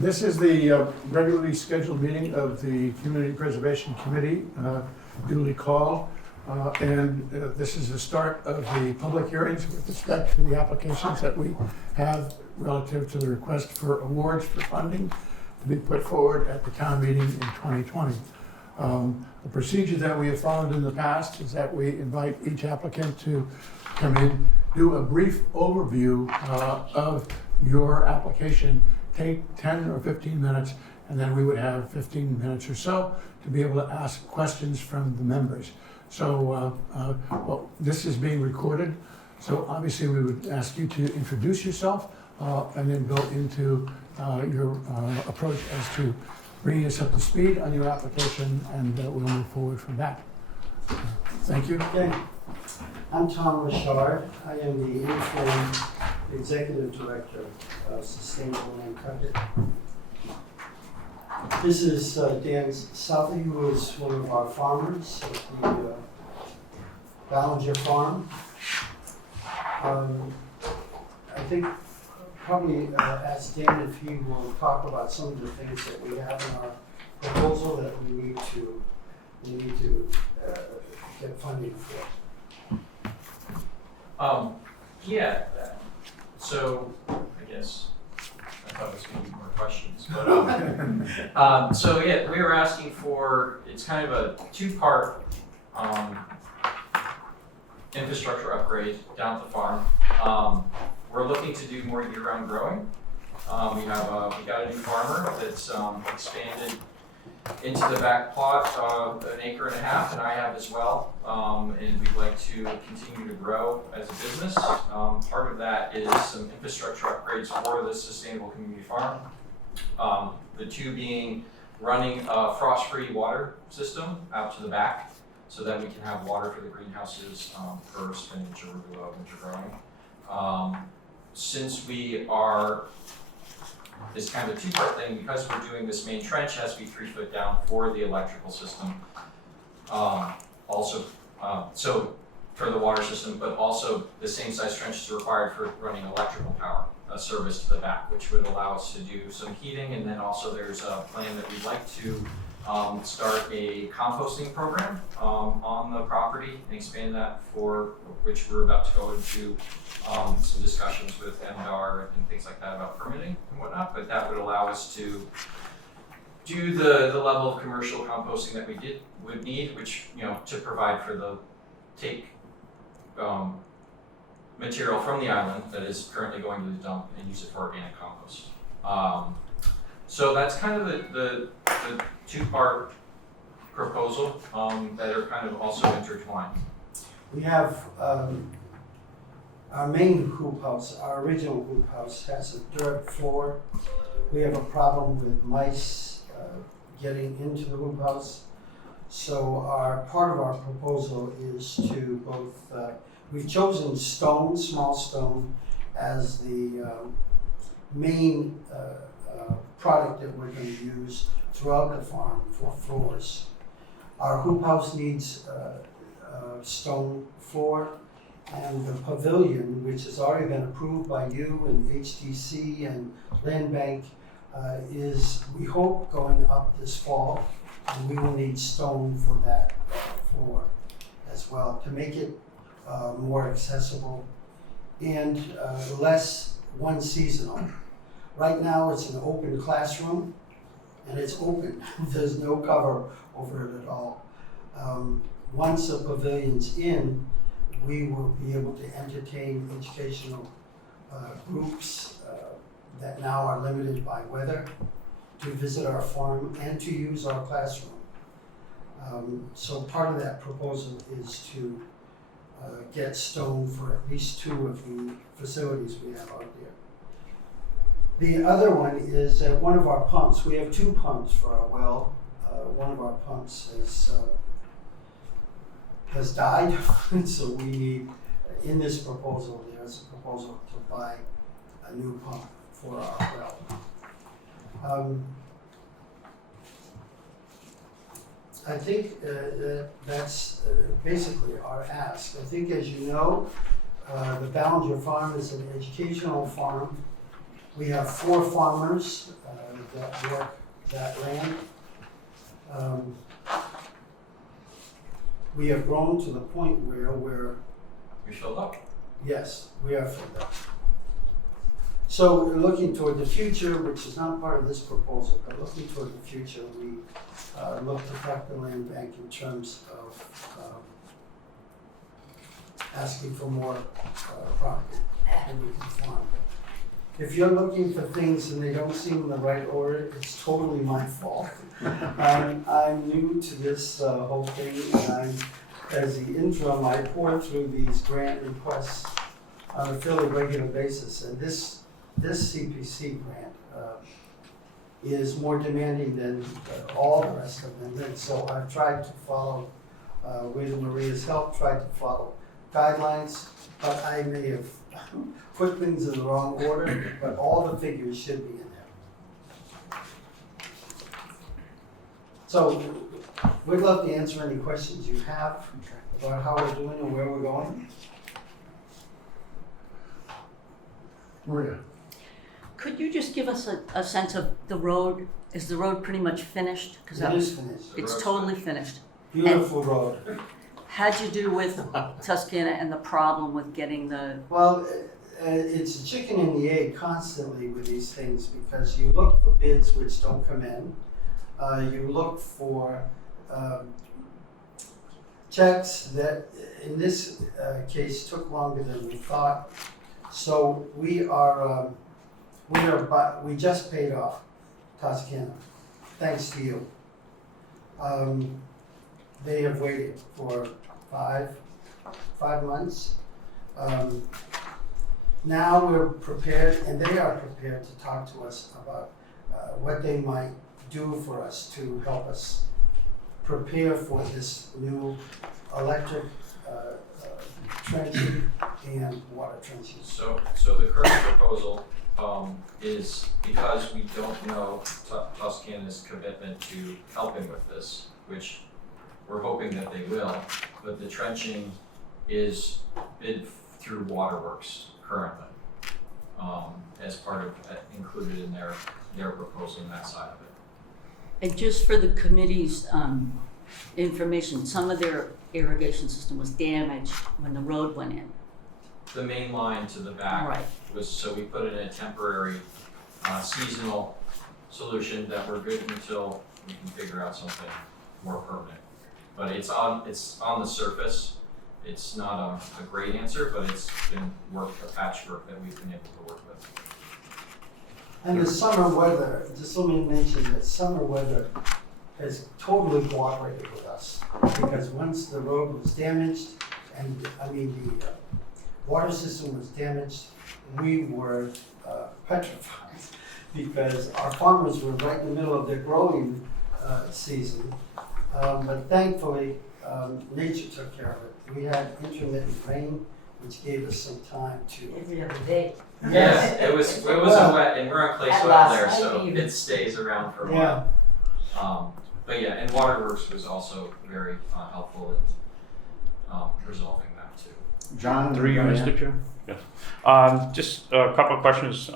This is the regularly scheduled meeting of the Community Preservation Committee, duly called. This is the start of the public hearings with respect to the applications that we have relative to the request for awards for funding to be put forward at the town meeting in 2020. The procedure that we have followed in the past is that we invite each applicant to come in, do a brief overview of your application, take 10 or 15 minutes, and then we would have 15 minutes or so to be able to ask questions from the members. So well, this is being recorded, so obviously we would ask you to introduce yourself and then go into your approach as to bringing us up to speed on your application, and we'll move forward from that. Thank you. Okay. I'm Tom Richard. I am the interim executive director of Sustainable Nantucket. This is Dan Southey, who is one of our farmers at the Ballinger Farm. I think probably ask Dan if he will talk about some of the things that we have in our proposal that we need to get funding for. Yeah, so I guess I thought it was going to be more questions, but so yeah, we were asking for, it's kind of a two-part infrastructure upgrade down at the farm. We're looking to do more year-round growing. We got a new farmer that's expanded into the back plot, an acre and a half, and I have as well. And we'd like to continue to grow as a business. Part of that is some infrastructure upgrades for the sustainable community farm. The two being running a frost-free water system out to the back so that we can have water for the greenhouses for spinach, arugula, winter growing. Since we are this kind of two-part thing, because we're doing this main trench has to be 3 foot down for the electrical system. So for the water system, but also the same size trench is required for running electrical power service to the back, which would allow us to do some heating. And then also there's a plan that we'd like to start a composting program on the property and expand that, for which we're about to go into some discussions with MDR and things like that about permitting and whatnot, but that would allow us to do the level of commercial composting that we would need, which, you know, to provide for the take material from the island that is currently going to the dump and use it for organic compost. So that's kind of the two-part proposal that are kind of also intertwined. We have our main hoop house, our original hoop house, has a dirt floor. We have a problem with mice getting into the hoop house. So part of our proposal is to both, we've chosen stone, small stone, as the main product that we're going to use throughout the farm for floors. Our hoop house needs a stone floor, and the pavilion, which has already been approved by you and HTC and Land Bank, is, we hope, going up this fall, and we will need stone for that floor as well to make it more accessible and less one seasonal. Right now it's an open classroom and it's open. There's no cover over it at all. Once the pavilion's in, we will be able to entertain educational groups that now are limited by weather to visit our farm and to use our classroom. So part of that proposal is to get stone for at least 2 of the facilities we have out there. The other one is one of our pumps. We have 2 pumps for our well. One of our pumps has died, so we need, in this proposal, there's a proposal to buy a new pump for our well. I think that's basically our ask. I think, as you know, the Ballinger Farm is an educational farm. We have 4 farmers. that work that land. We have grown to the point where You filled up. yes, we are filled up. So we're looking toward the future, which is not part of this proposal, but looking toward the future, we look to tap the land bank in terms of asking for more property that we can farm. If you're looking for things and they don't seem in the right order, it's totally my fault. I'm new to this whole thing, and as the interim, I pour through these grant requests on a fairly regular basis, and this CPC grant is more demanding than all the rest of them. And so I've tried to follow, with Maria's help, tried to follow guidelines, but I may have put things in the wrong order, but all the figures should be in there. So we'd love to answer any questions you have about how we're doing and where we're going. Maria? Could you just give us a sense of the road? Is the road pretty much finished? Because It is finished. it's totally finished. Beautiful road. How'd you do with Tuscana and the problem with getting the, Well, it's a chicken and the egg constantly with these things, because you look for bids which don't come in. You look for checks that, in this case, took longer than we thought. So we just paid off Toscana, thanks to you. They have waited for five months. Now we're prepared, and they are prepared to talk to us about what they might do for us to help us prepare for this new electric trenching and water trenching. So the current proposal is, because we don't know Toscana's commitment to helping with this, which we're hoping that they will, but the trenching is bid through Waterworks currently, as part of, included in their proposal on that side of it. and just for the committee's information, some of their irrigation system was damaged when the road went in. The main line to the back Right. was, so we put in a temporary seasonal solution that we're good until we can figure out something more permanent. But it's on the surface. It's not a great answer, but it's been a patchwork that we've been able to work with. And the summer weather, just let me mention that summer weather has totally cooperated with us, because once the road was damaged, and the water system was damaged, we were petrified, because our farmers were right in the middle of their growing season. But thankfully, nature took care of it. We had intermittent rain, which gave us some time to. Every other day. Yes, it was a wet, and we're on clay At soil last there, night so even. it stays around for a Yeah. while. But yeah, and Waterworks was also very helpful in resolving that too. John? Through you, Mr. Chair? Yes. Just a couple of questions.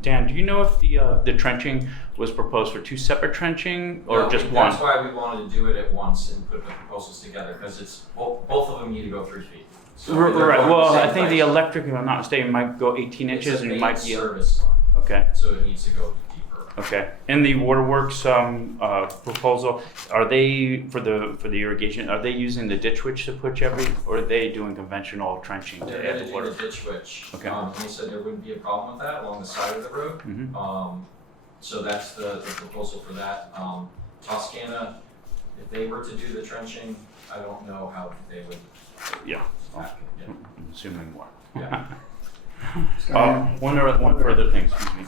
Dan, do you know if the trenching was proposed for two separate trenching or No, just one? That's why we wanted to do it at once and put the proposals together, because it's, both of them need to go 3 feet. So they're Right. going Well, the I same think the place. electric, if I'm not mistaken, might go 18 It's inches a and it main might be. service line, Okay. so it needs to go deeper. Okay. In the Waterworks proposal, are they for the irrigation? Are they using the ditch witch to put every, or are they doing conventional trenching They're to gonna add the do water? the ditch witch. Okay. And they said there wouldn't be a problem with that along the side of the road. Mm-hmm. So that's the proposal for that. Toscana, if they were to do the trenching, I don't know how they would. Yeah. tackle it. I'm assuming more. Yeah. One further thing, excuse me.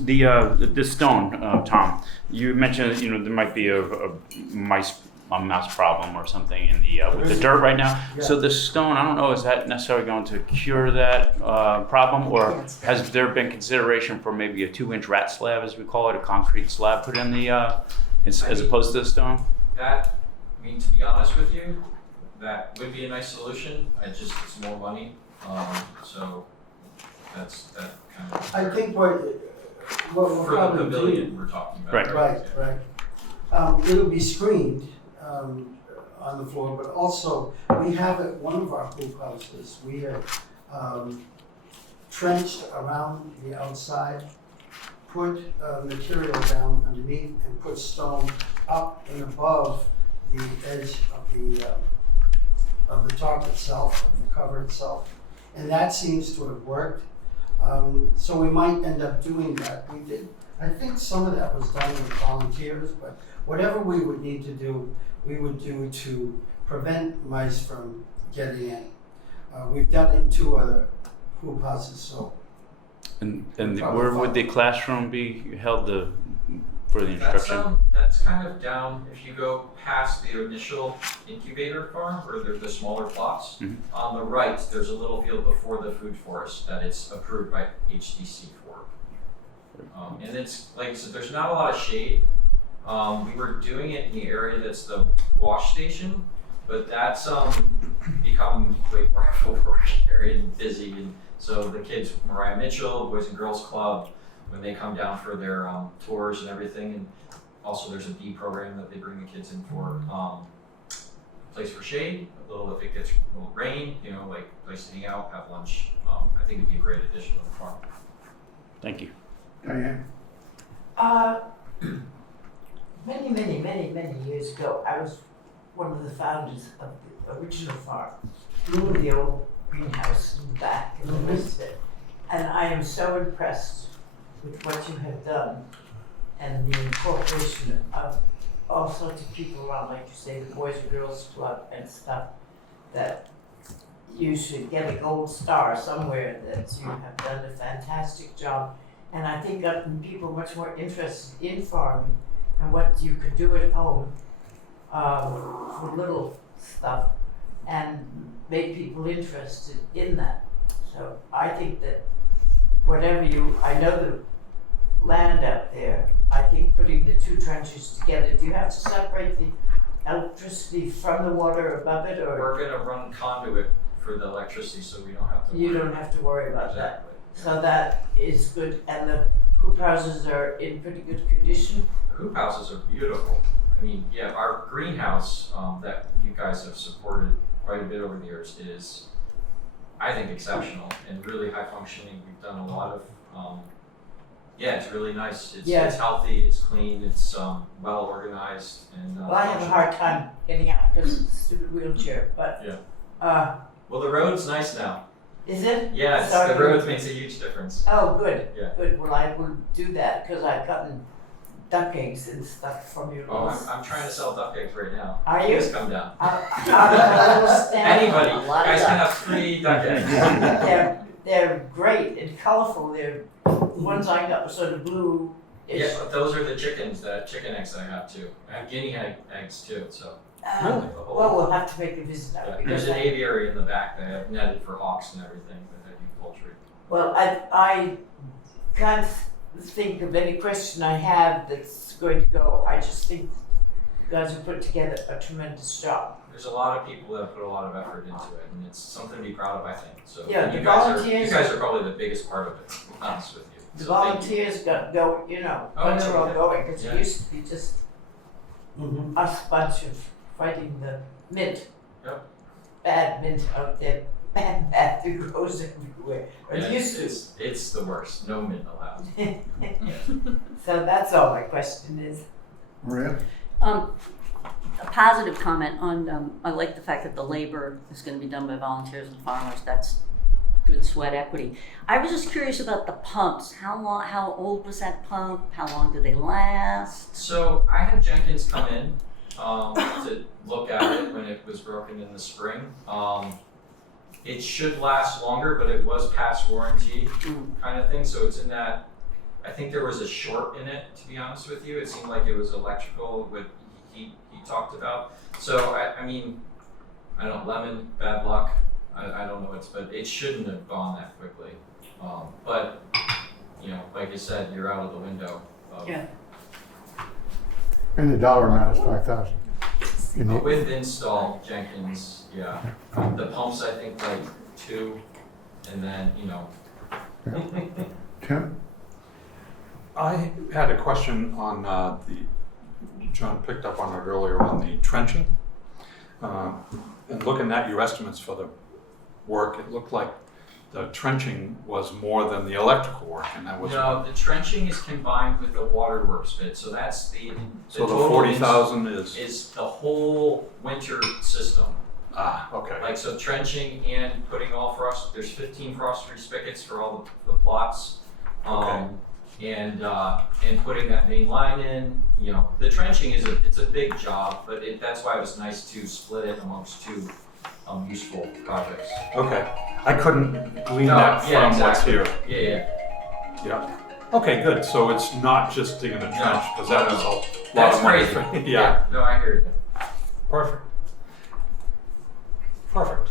The stone, Tom. You mentioned there might be a mouse problem or something in the with the dirt right now. Yeah. So the stone, I don't know, is that necessarily going to cure that problem, or Yes. has there been consideration for maybe a 2-inch rat slab, as we call it, a concrete slab put in the as opposed to the stone? That, to be honest with you, that would be a nice solution. It's more money. So that's that kind of. I think what we'll For the probably do. pavilion we're talking about. Right. Right. It'll be screened on the floor, but also we have at one of our hoop houses, we have trenched around the outside, put material down underneath, and put stone up and above the edge of the top itself, of the cover itself, and that seems to have worked. So we might end up doing that. We did. I think some of that was done with volunteers, but whatever we would need to do, we would do to prevent mice from getting in. We've done it in 2 other hoop houses, so. And Probably where would fine. the classroom be held for the instruction? That's kind of down, if you go past the initial incubator farm, where there's the smaller plots, Mhm. on the right, there's a little field before the food forest that it's approved by HDC for. And it's, like I said, there's not a lot of shade. We were doing it in the area that's the wash station, but that's become way more of a work area and busy. And so the kids, Mariah Mitchell, Boys and Girls Club, when they come down for their tours and everything, and also there's a bee program that they bring the kids in for, a place for shade, a little if it gets a little rain, like place to hang out, have lunch. I think it'd be a great addition to the farm. Thank you. Diane? Many years ago, I was one of the founders of the original farm, the old greenhouse in the back and the rest of it. And I am so impressed with what you have done and the incorporation of all sorts of people around, like you say, the Boys and Girls Club and stuff, that you should get a gold star somewhere, that you have done a fantastic job. And I think gotten people much more interested in farming and what you could do at home for little stuff, and make people interested in that. So I think that I know the land out there, I think putting the 2 trenches together, do you have to separate the electricity from the water above it, or We're gonna run conduit for the electricity, so we don't have to. you worry. don't have to worry about that? Exactly. So that is good, and the hoop houses are in pretty good condition. The hoop houses are beautiful. I mean, yeah, our greenhouse that you guys have supported quite a bit over the years is, I think, exceptional and really high functioning. We've done a lot of, it's really nice. Yeah. It's healthy, it's clean, it's well organized, and Well, I have a hard time getting out because of the stupid wheelchair, but Well, the road's nice now. is it? Yeah, Sorry. the road makes a huge difference. Oh, good. Yeah. Good. Well, I will do that because I've gotten duck eggs and stuff from your Oh, place. I'm trying to sell duck eggs right now. Are you? Please come down. I will stand. Anybody, A lot of guys can duck. have free duck eggs. They're great and colorful. They're the ones I got were sort of blue. Yeah, but those are the chicken eggs that I have too. I have guinea eggs too, so. Well, we'll have to make a visit out Yeah, because there's an aviary in the back that I have netted for hawks and everything that I do poultry. well, I can't think of any question I have that's going to go. I just think you guys have put together a tremendous job. There's a lot of people that put a lot of effort into it, and it's something to be proud of, I think. So Yeah, and the you volunteers- guys are probably the biggest part of it, to be honest with you. The So thank you. volunteers got go, Oh, bunch yeah, are all yeah. going because Yeah. it used to be just us bunch of fighting the mint. Yep. Bad mint out there, bad that grows everywhere. Or it Yeah, used to. it's the worst. No mint allowed. So that's all my question is. Maria? A positive comment on, I like the fact that the labor is gonna be done by volunteers and farmers. That's good sweat equity. I was just curious about the pumps. How old was that pump? How long do they last? So I had Jenkins come in to look at it when it was broken in the spring. It should last longer, but it was past warranty kind of thing. So it's in that, I think there was a short in it, to be honest with you. It seemed like it was electrical, what he talked about. So I mean, I don't know, lemon, bad luck. I don't know but it shouldn't have gone that quickly. But like I said, you're out of the window. Yeah. And the dollar amount is 5,000. You But need, with install, Jenkins, yeah. The pumps, I think, like 2, and then, Tim? I had a question on John picked up on it earlier on the trenching. And looking at your estimates for the work, it looked like the trenching was more than the electrical work, and that was. No, the trenching is combined with the waterworks bit, so that's the So the total 40,000 is the whole winter system. Okay. Like, so trenching and putting all frost, there's 15 frost-free spigots for all the plots. And putting that main line in, you know, the trenching it's a big job, but that's why it was nice to split it amongst two useful projects. Okay. I couldn't glean No, that from yeah, what's exactly. here. Yeah. Yeah. Okay, good. So it's not just digging a trench, because that was a lot That's of money. crazy. Yeah. No, I hear you. Perfect. Perfect.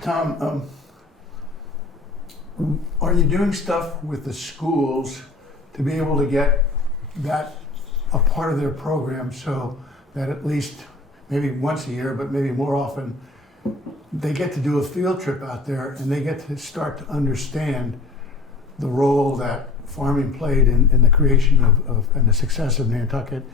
Tom, are you doing stuff with the schools to be able to get that a part of their program so that at least maybe once a year, but maybe more often, they get to do a field trip out there and they get to start to understand the role that farming played in the creation of and the success of Nantucket,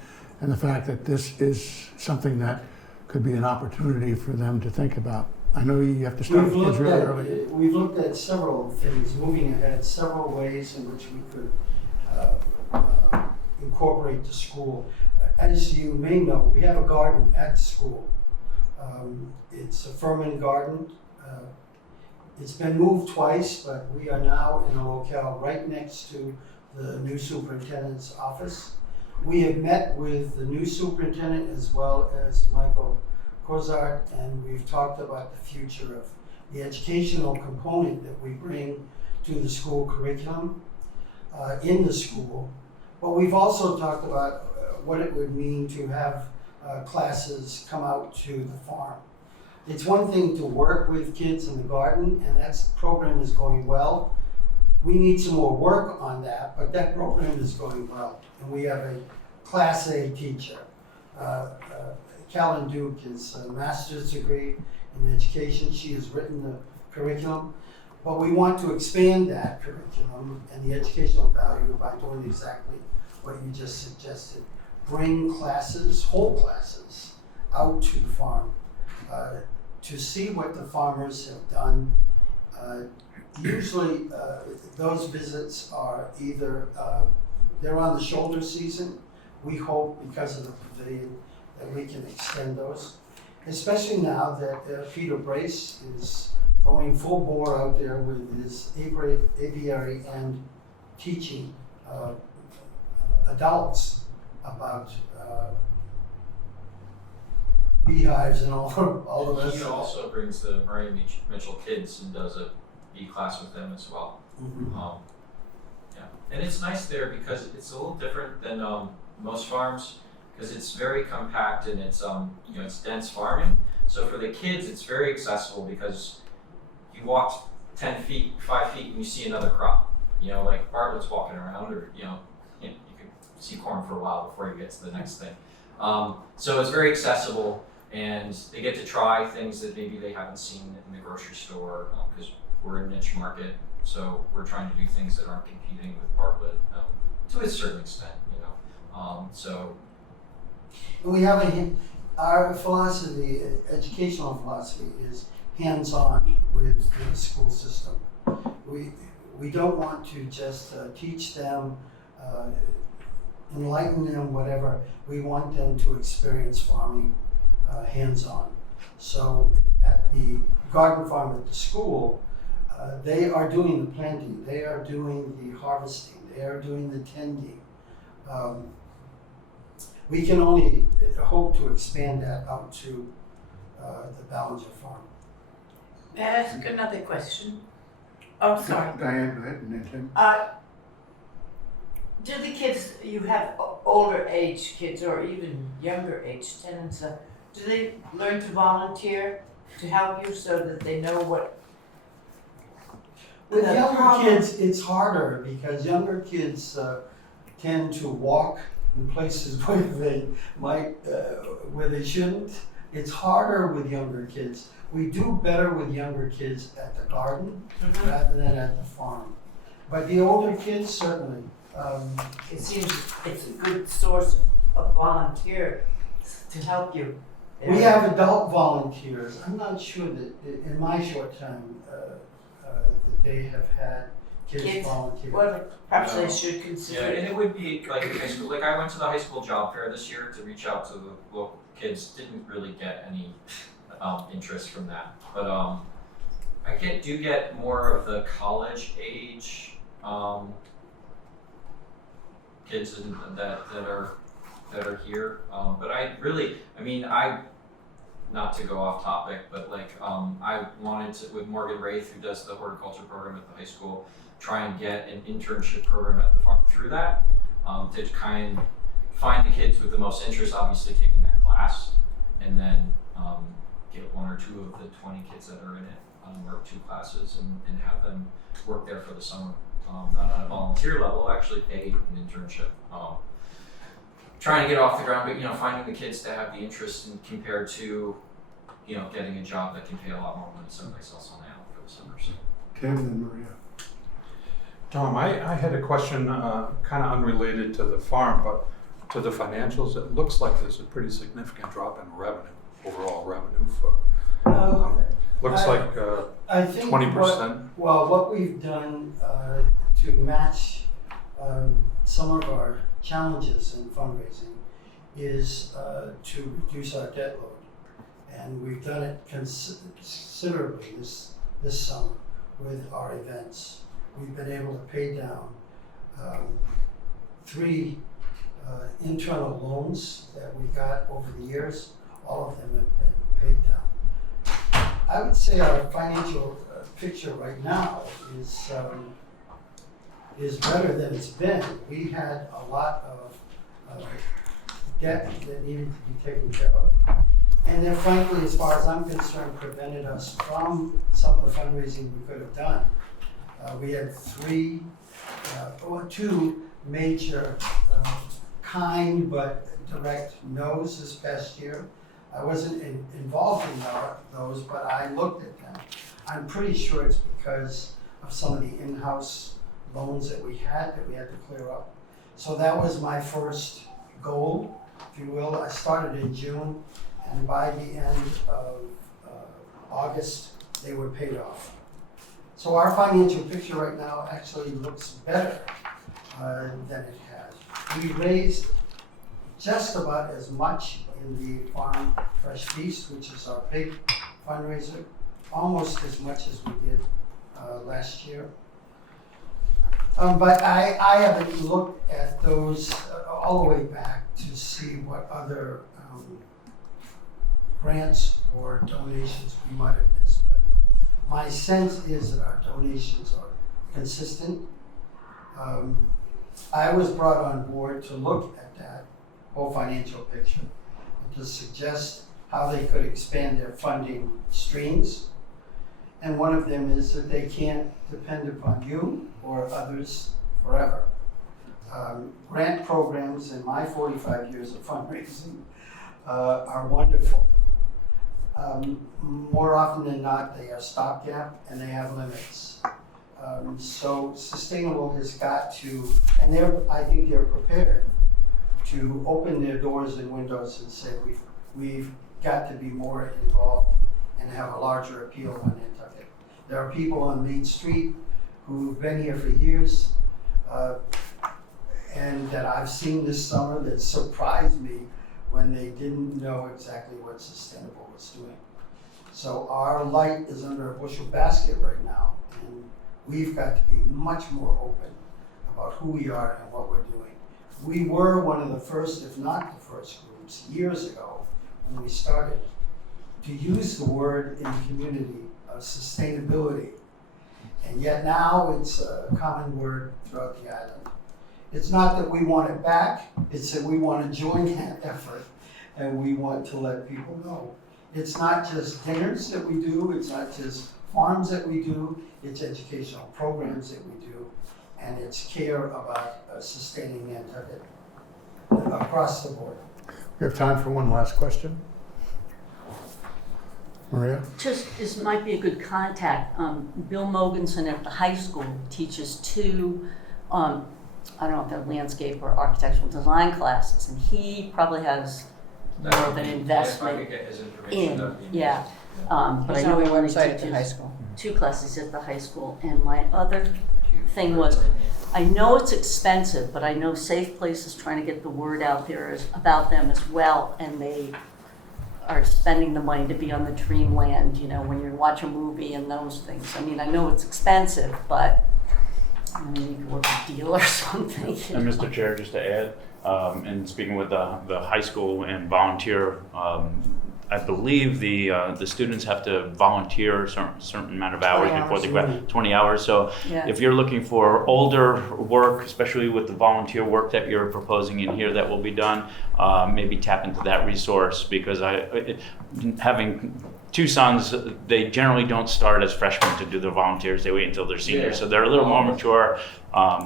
and the fact that this is something that could be an opportunity for them to think about. I know you have to start with kids really early. We've looked at several things, moving ahead, several ways in which we could incorporate the school. As you may know, we have a garden at school. It's a ferment garden. It's been moved twice, but we are now in a locale right next to the new superintendent's office. We have met with the new superintendent as well as Michael Kozart, and we've talked about the future of the educational component that we bring to the school curriculum in the school. But we've also talked about what it would mean to have classes come out to the farm. It's one thing to work with kids in the garden, and that program is going well. We need some more work on that, but that program is going well. And we have a Class A teacher. Callan Duke is a master's degree in education. She has written the curriculum. But we want to expand that curriculum and the educational value by doing exactly what you just suggested. Bring classes, whole classes, out to the farm to see what the farmers have done. Usually those visits are either, they're on the shoulder season. We hope because of the pavilion that we can extend those, especially now that Peter Brace is going full bore out there with his aviary and teaching adults about beehives and all the rest He of it. also brings the Murray Mitchell kids and does a bee class with them as well. Mhm. Yeah, and it's nice there because it's a little different than most farms, because it's very compact and it's you know, it's dense farming. So for the kids, it's very accessible because you walk 10 feet, 5 feet, and you see another crop. You know, like Bartlett's walking around, or you can see corn for a while before you get to the next thing. So it's very accessible, and they get to try things that maybe they haven't seen in the grocery store, because we're a niche market. So we're trying to do things that aren't competing with Bartlett to a certain extent, you know. So We have our philosophy, educational philosophy, is hands-on with the school system. We don't want to just teach them, enlighten them, whatever. We want them to experience farming hands-on. So at the garden farm at the school, they are doing the planting, they are doing the harvesting, they are doing the tending. We can only hope to expand that out to the Ballinger farm. May I ask another question? Oh, sorry. Diane, go ahead, and then Tim. Do the kids, you have older age kids or even younger age tenants, do they learn to volunteer to help you so that they know what? With the younger problem- kids, it's harder because younger kids tend to walk in places where they might, where they shouldn't. It's harder with younger kids. We do better with younger kids at the garden rather than at the farm. But the older kids, certainly. It seems it's a good source of volunteer to help you. We have adult volunteers. I'm not sure that, in my short time, that they have had kids Kids? volunteer. Well, perhaps they No. should Yeah, consider and it. it would be like high school, like I went to the high school job fair this year to reach out to the local kids, didn't really get any interest from that. But I do get more of the college age kids that are here. But not to go off topic, but I wanted to, with Morgan Wraith, who does the horticulture program at the high school, try and get an internship program at the farm through that, to kind of find the kids with the most interest, obviously taking that class, and then get 1 or 2 of the 20 kids that are in it, work 2 classes and have them work there for the summer. Not on a volunteer level, actually paid an internship. Trying to get off the ground, but finding the kids to have the interest in compared to, getting a job that can pay a lot more money someplace else on the island for the summer. So. Tim and Maria. Tom, I had a question, kind of unrelated to the farm, but to the financials. It looks like there's a pretty significant drop in revenue, overall revenue for, looks like I think 20%. what we've done to match some of our challenges in fundraising is to reduce our debt load. And we've done it considerably this summer with our events. We've been able to pay down 3 internal loans that we got over the years. All of them have been paid down. I would say our financial picture right now is better than it's been. We had a lot of debt that needed to be taken care of. And then frankly, as far as I'm concerned, prevented us from some of the fundraising we could have done. We had 2 major kind but direct no's this past year. I wasn't involved in those, but I looked at them. I'm pretty sure it's because of some of the in-house loans that we had to clear up. So that was my first goal, if you will. I started in June, and by the end of August, they were paid off. So our financial picture right now actually looks better than it has. We raised just about as much in the Farm Fresh Feast, which is our big fundraiser, almost as much as we did last year. But I haven't looked at those all the way back to see what other grants or donations we might have missed. But my sense is that our donations are consistent. I was brought on board to look at that whole financial picture and to suggest how they could expand their funding streams. And one of them is that they can't depend upon you or others forever. Grant programs in my 45 years of fundraising are wonderful. More often than not, they are stopgap and they have limits. So Sustainable has got to, and I think they're prepared to open their doors and windows and say we've got to be more involved and have a larger appeal on Nantucket. There are people on Main Street who've been here for years and that I've seen this summer that surprised me when they didn't know exactly what Sustainable was doing. So our light is under a bushel basket right now, and we've got to be much more open about who we are and what we're doing. We were one of the first, if not the first groups, years ago when we started, to use the word in the community of sustainability. And yet now it's a common word throughout the island. It's not that we want it back, it's that we want to join that effort and we want to let people know. It's not just dinners that we do, it's not just farms that we do, it's educational programs that we do, and it's care about sustaining Nantucket across the board. We have time for one last question. Maria? Just, this might be a good contact. Bill Mogensen at the high school teaches two, I don't know if they're landscape or architectural design classes, and he probably has more of an investment If I could get his information, that'd be in, yeah. But I He's know on the he only website at the teaches high school. 2 classes at the high school, and my other thing was, I know it's expensive, but I know Safe Place is trying to get the word out there about them as well, and they are spending the money to be on the Dreamland, you know, when you watch a movie and those things. I mean, I know it's expensive, but I mean, you could work a deal or something. you And know. Mr. Chair, just to add, in speaking with the high school and volunteer, I believe the students have to volunteer a certain amount of hours 20 before they hours. grad, 20 hours. So Yeah. if you're looking for older work, especially with the volunteer work that you're proposing in here that will be done, maybe tap into that resource, because having 2 sons, they generally don't start as freshmen to do their volunteers. They wait until they're seniors, Yeah. so they're a little more mature.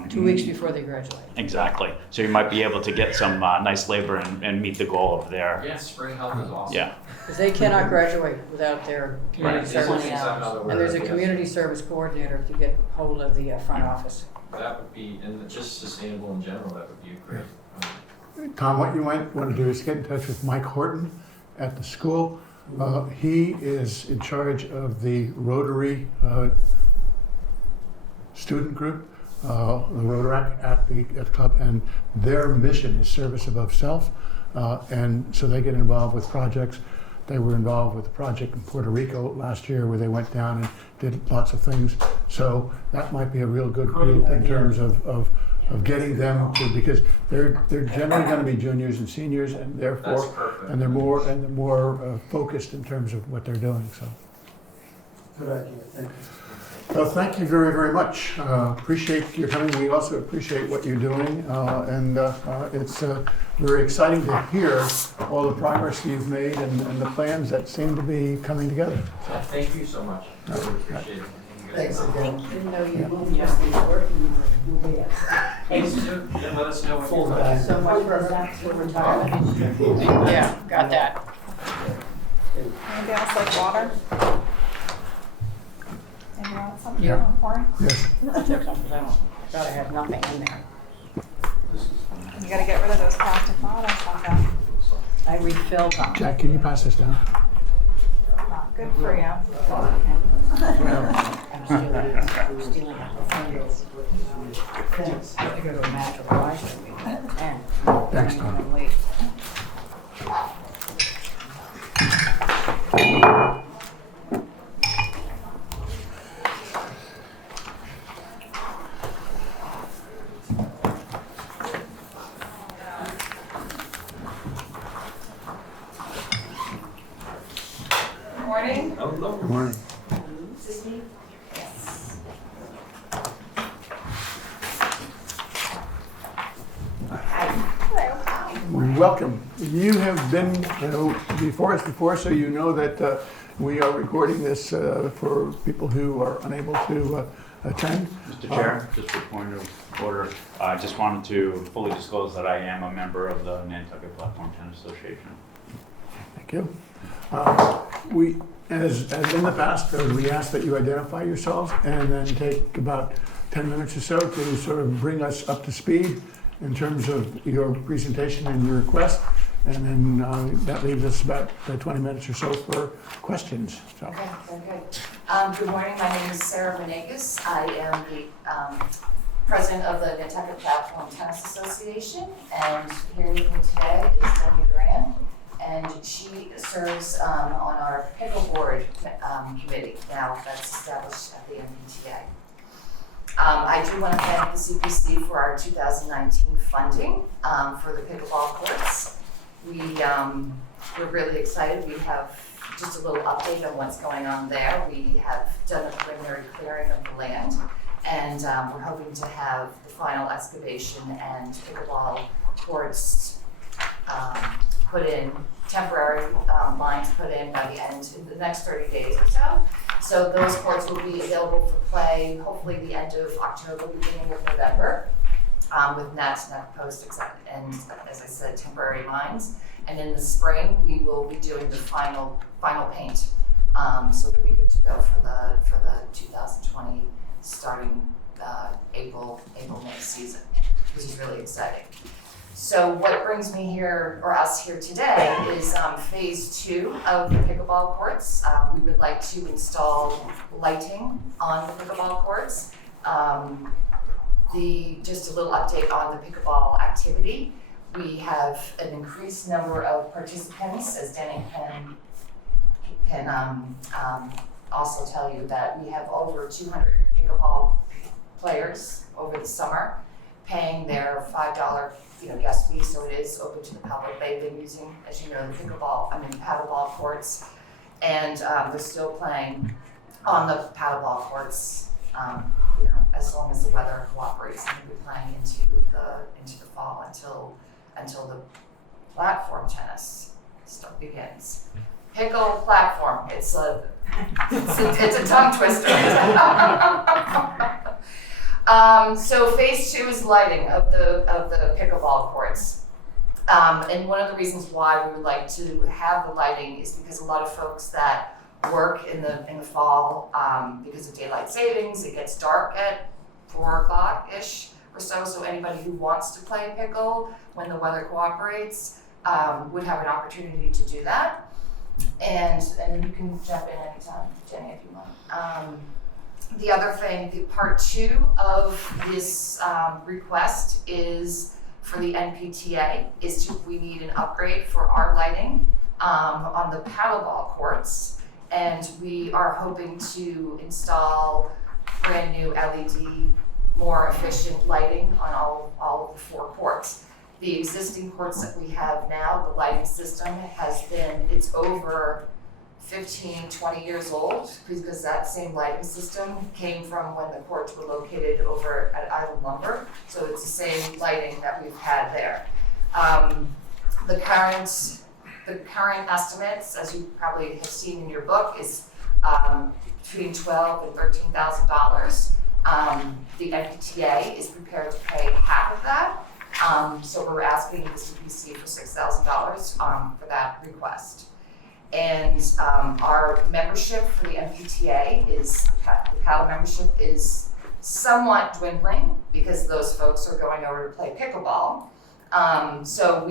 2 weeks before they graduate. Exactly. So you might be able to get some nice labor and meet the goal of their. Yeah, spring help is awesome. Yeah. Because they cannot graduate without their community Right, service. this is another word, And there's a yes. community service coordinator to get hold of the front office. That would be, and just sustainable in general, that would be great. Tom, what you might want to do is get in touch with Mike Horton at the school. He is in charge of the Rotary student group, the Rotaract at the club, and their mission is service above self. And so they get involved with projects. They were involved with a project in Puerto Rico last year where they went down and did lots of things. So that might be a real good group in terms of getting them to, because they're generally going to be juniors and seniors, and That's therefore, perfect. and they're more focused in terms of what they're doing. So, Good idea, thank you. well, thank you very, very much. Appreciate your coming. We also appreciate what you're doing, and it's very exciting to hear all the progress you've made and the plans that seem to be coming together. Yeah, thank you so much. I really appreciate it. Thanks again. Didn't know you moved just be working. Please do, and let us know when Full you're ready. time. So much for retirement. Yeah, got that. Anybody else like water? Anybody else something Yeah. you want pouring? Yes. I took some, 'cause I thought I had nothing in there. You gotta get rid of those plastic bottles like that. I refilled them. Jack, can you pass this down? Not good for you. I'm stealing it. Thanks. I have to go to a magical library meeting at 10. Thanks, Tom. I'm late. Morning. Good morning. Welcome. You have been before us before, so you know that we are recording this for people who are unable to attend. Mr. Chair, just for point of order, I just wanted to fully disclose that I am a member of the Nantucket Platform Tennis Association. Thank you. We, as in the past, we ask that you identify yourselves and then take about 10 minutes or so to sort of bring us up to speed in terms of your presentation and your request. And then that leaves us about 20 minutes or so for questions. So, Okay, very good. Good morning, my name is Sarah Menegas. I am the president of the Nantucket Platform Tennis Association, and here with me today is Lenny Duran, and she serves on our pickleboard committee now that's established at the NPTA. I do want to thank the CPC for our 2019 funding for the pickleball courts. We're really excited. We have just a little update on what's going on there. We have done a preliminary clearing of the land, and we're hoping to have the final excavation and pickleball courts put in, temporary lines put in by the end, in the next 30 days or so. So those courts will be available for play, hopefully the end of October, beginning of November, with net post, and as I said, temporary lines. And in the spring, we will be doing the final paint so they'll be good to go for the 2020 starting April, May season, which is really exciting. So what brings me here, or us here today, is phase 2 of the pickleball courts. We would like to install lighting on the pickleball courts. Just a little update on the pickleball activity. We have an increased number of participants, as Danny can also tell you that we have over 200 pickleball players over the summer paying their $5 guest fee, so it is open to the public. They've been using, as you know, the paddleball courts, and they're still playing on the paddleball courts, as long as the weather cooperates. And we'll be playing into the fall until the platform tennis begins. Pickle platform. It's a tongue twister. So phase 2 is lighting of the pickleball courts. And one of the reasons why we would like to have the lighting is because a lot of folks that work in the fall, because of daylight savings, it gets dark at 4 o'clock-ish or so. So anybody who wants to play pickle when the weather cooperates would have an opportunity to do that. And you can jump in anytime, Jenny, if you want. The other thing, the part 2 of this request is for the NPTA, we need an upgrade for our lighting on the paddleball courts. And we are hoping to install brand new LED, more efficient lighting on all of the 4 courts. The existing courts that we have now, the lighting system it's over 15, 20 years old, because that same lighting system came from when the courts were located over at Island Lumber. So it's the same lighting that we've had there. The current estimates, as you probably have seen in your book, is between $12,000 and $13,000. The MPTA is prepared to pay half of that. So we're asking the CPC for $6,000 for that request. And our membership for the MPTA the paddle membership is somewhat dwindling because those folks are going over to play pickleball. So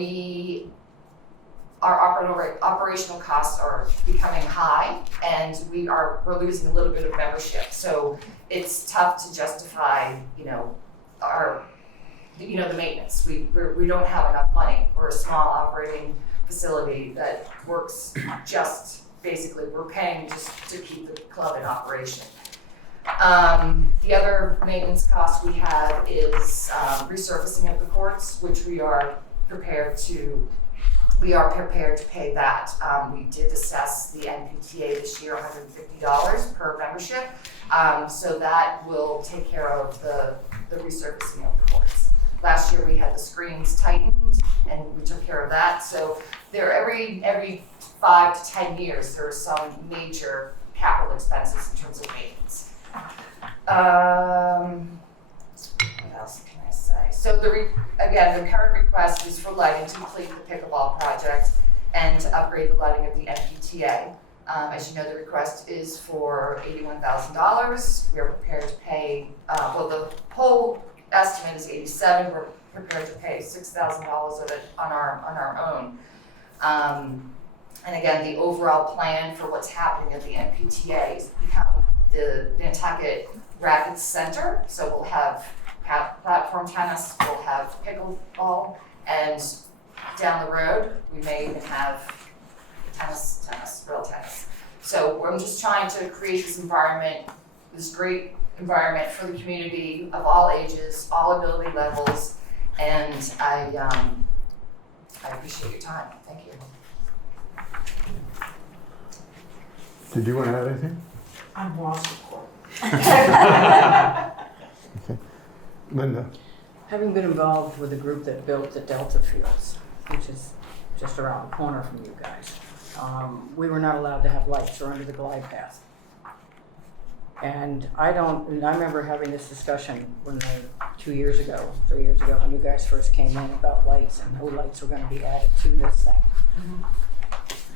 our operational costs are becoming high, and we're losing a little bit of membership. So it's tough to justify, the maintenance. We don't have enough money. We're a small operating facility that works basically, we're paying just to keep the club in operation. The other maintenance cost we have is resurfacing of the courts, which we are prepared to pay that. We did assess the NPTA this year $150 per membership, so that will take care of the resurfacing of the courts. Last year we had the screens tightened, and we took care of that. So every 5 to 10 years there are some major capital expenses in terms of maintenance. What else can I say? So the current request is for lighting to complete the pickleball project and to upgrade the lighting of the NPTA. As you know, the request is for $81,000. We are prepared to pay, the whole estimate is $87,000. We're prepared to pay $6,000 of it on our own. And again, the overall plan for what's happening at the NPTA is become the Nantucket Racket Center. So we'll have platform tennis, we'll have pickleball, and down the road we may even have real tennis. So I'm just trying to create this great environment for the community of all ages, all ability levels, and I appreciate your time. Thank you. Did you want to add anything? I'm lost, of course. Okay. Linda? Having been involved with the group that built the Delta Fields, which is just around the corner from you guys, we were not allowed to have lights or under the glide path. And I remember having this discussion 3 years ago, when you guys first came in about lights, and no lights were going to be added to this thing.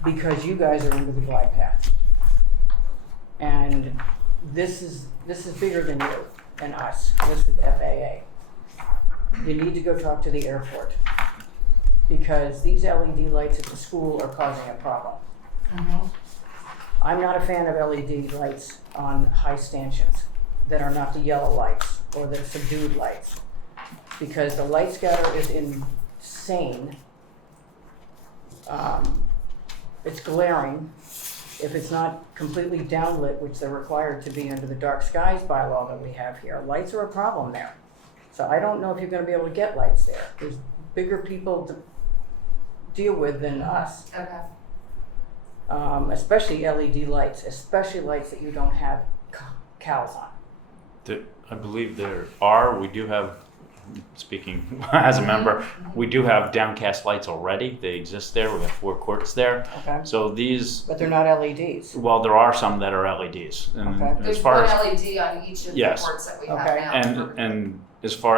Because you guys are under the glide path. And this is bigger than you and us. This is FAA. You need to go talk to the airport because these LED lights at the school are causing a problem. I'm not a fan of LED lights on high stanchions that are not the yellow lights or the subdued lights because the light scatter is insane. It's glaring. If it's not completely downlit, which they're required to be under the dark skies bylaw that we have here, lights are a problem there. So I don't know if you're gonna be able to get lights there. There's bigger people to deal with than us. Okay. Especially LED lights, especially lights that you don't have cows on. I believe we do have, speaking as a member, we do have downcast lights already. They exist there. We have 4 courts there. Okay. So these, But they're not LEDs. well, there are some that are LEDs. And Okay. as There's far one as LED on each of the Yes. ports that we have Okay. now.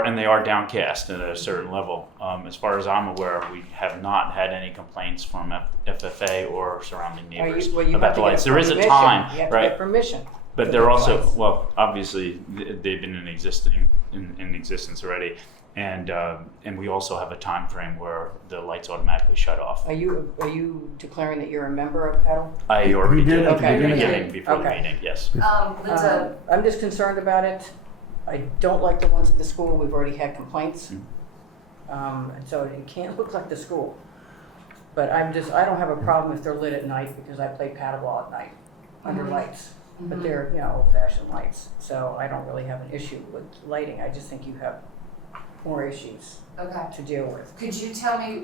and they are downcast at a certain level. As far as I'm aware, we have not had any complaints from FFA or surrounding neighbors Well, you about have the to get lights. There is a permission. time, You have to right? get permission. But for they're those also, lights. well, obviously, they've been in existence already. And we also have a time frame where the lights automatically shut off. Are you declaring that you're a member of Petal? I already We did did at at the the beginning. beginning, before the Okay. meeting, yes. Linda, I'm just concerned about it. I don't like the ones at the school. We've already had complaints. And so it can't look like the school. But I don't have a problem if they're lit at night because I play paddleball at night under lights. But they're, old-fashioned lights. So I don't really have an issue with lighting. I just think you have more issues okay. to deal with. Could you tell me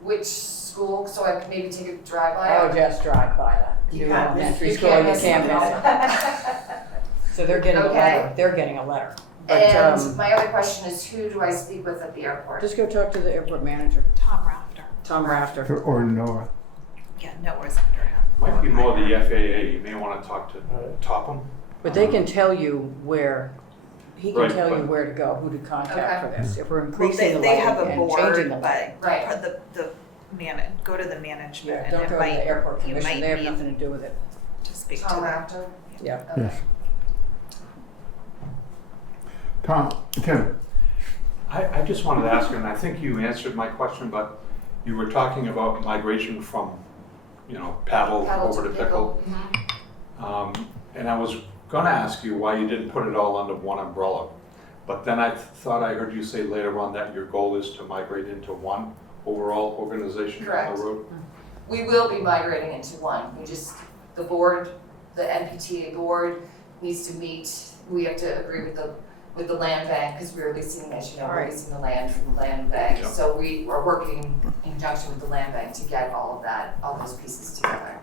which school, so I could maybe take a drive by? Oh, just drive by that. You New can't miss- elementary You school, can't you miss can't it. miss it. So they're getting a Okay. letter. They're getting a letter. But And my other question is, who do I speak with at the airport? just go talk to the airport manager, Tom Rafter. Tom Rafter. Or Nora. Yeah, Noah's under him. Might be more the FAA, you may want to talk to Topham. But they can tell you where, he can Right, tell you but- where to go, who to contact Okay. for this. If we're Well, increasing the they have lighting a and board, changing the but lighting. Right. go to the management Yeah, and don't it go to might, the airport you commission, might they have need nothing to do with it. to speak to Tom them. Raptor? Yeah. Okay. Yes. Tim, I just wanted to ask you, and I think you answered my question, but you were talking about migration from, paddle over to pickle. And I was gonna ask you why you didn't put it all under one umbrella. But then I thought I heard you say later on that your goal is to migrate into one overall organization down Correct. the road. We will be migrating into one. The board, the NPTA board needs to meet. We have to agree with the land bank because we're leasing, as you know, we're Right. leasing the land from the land bank. Yeah. So we are working in conjunction with the land bank to get all those pieces together.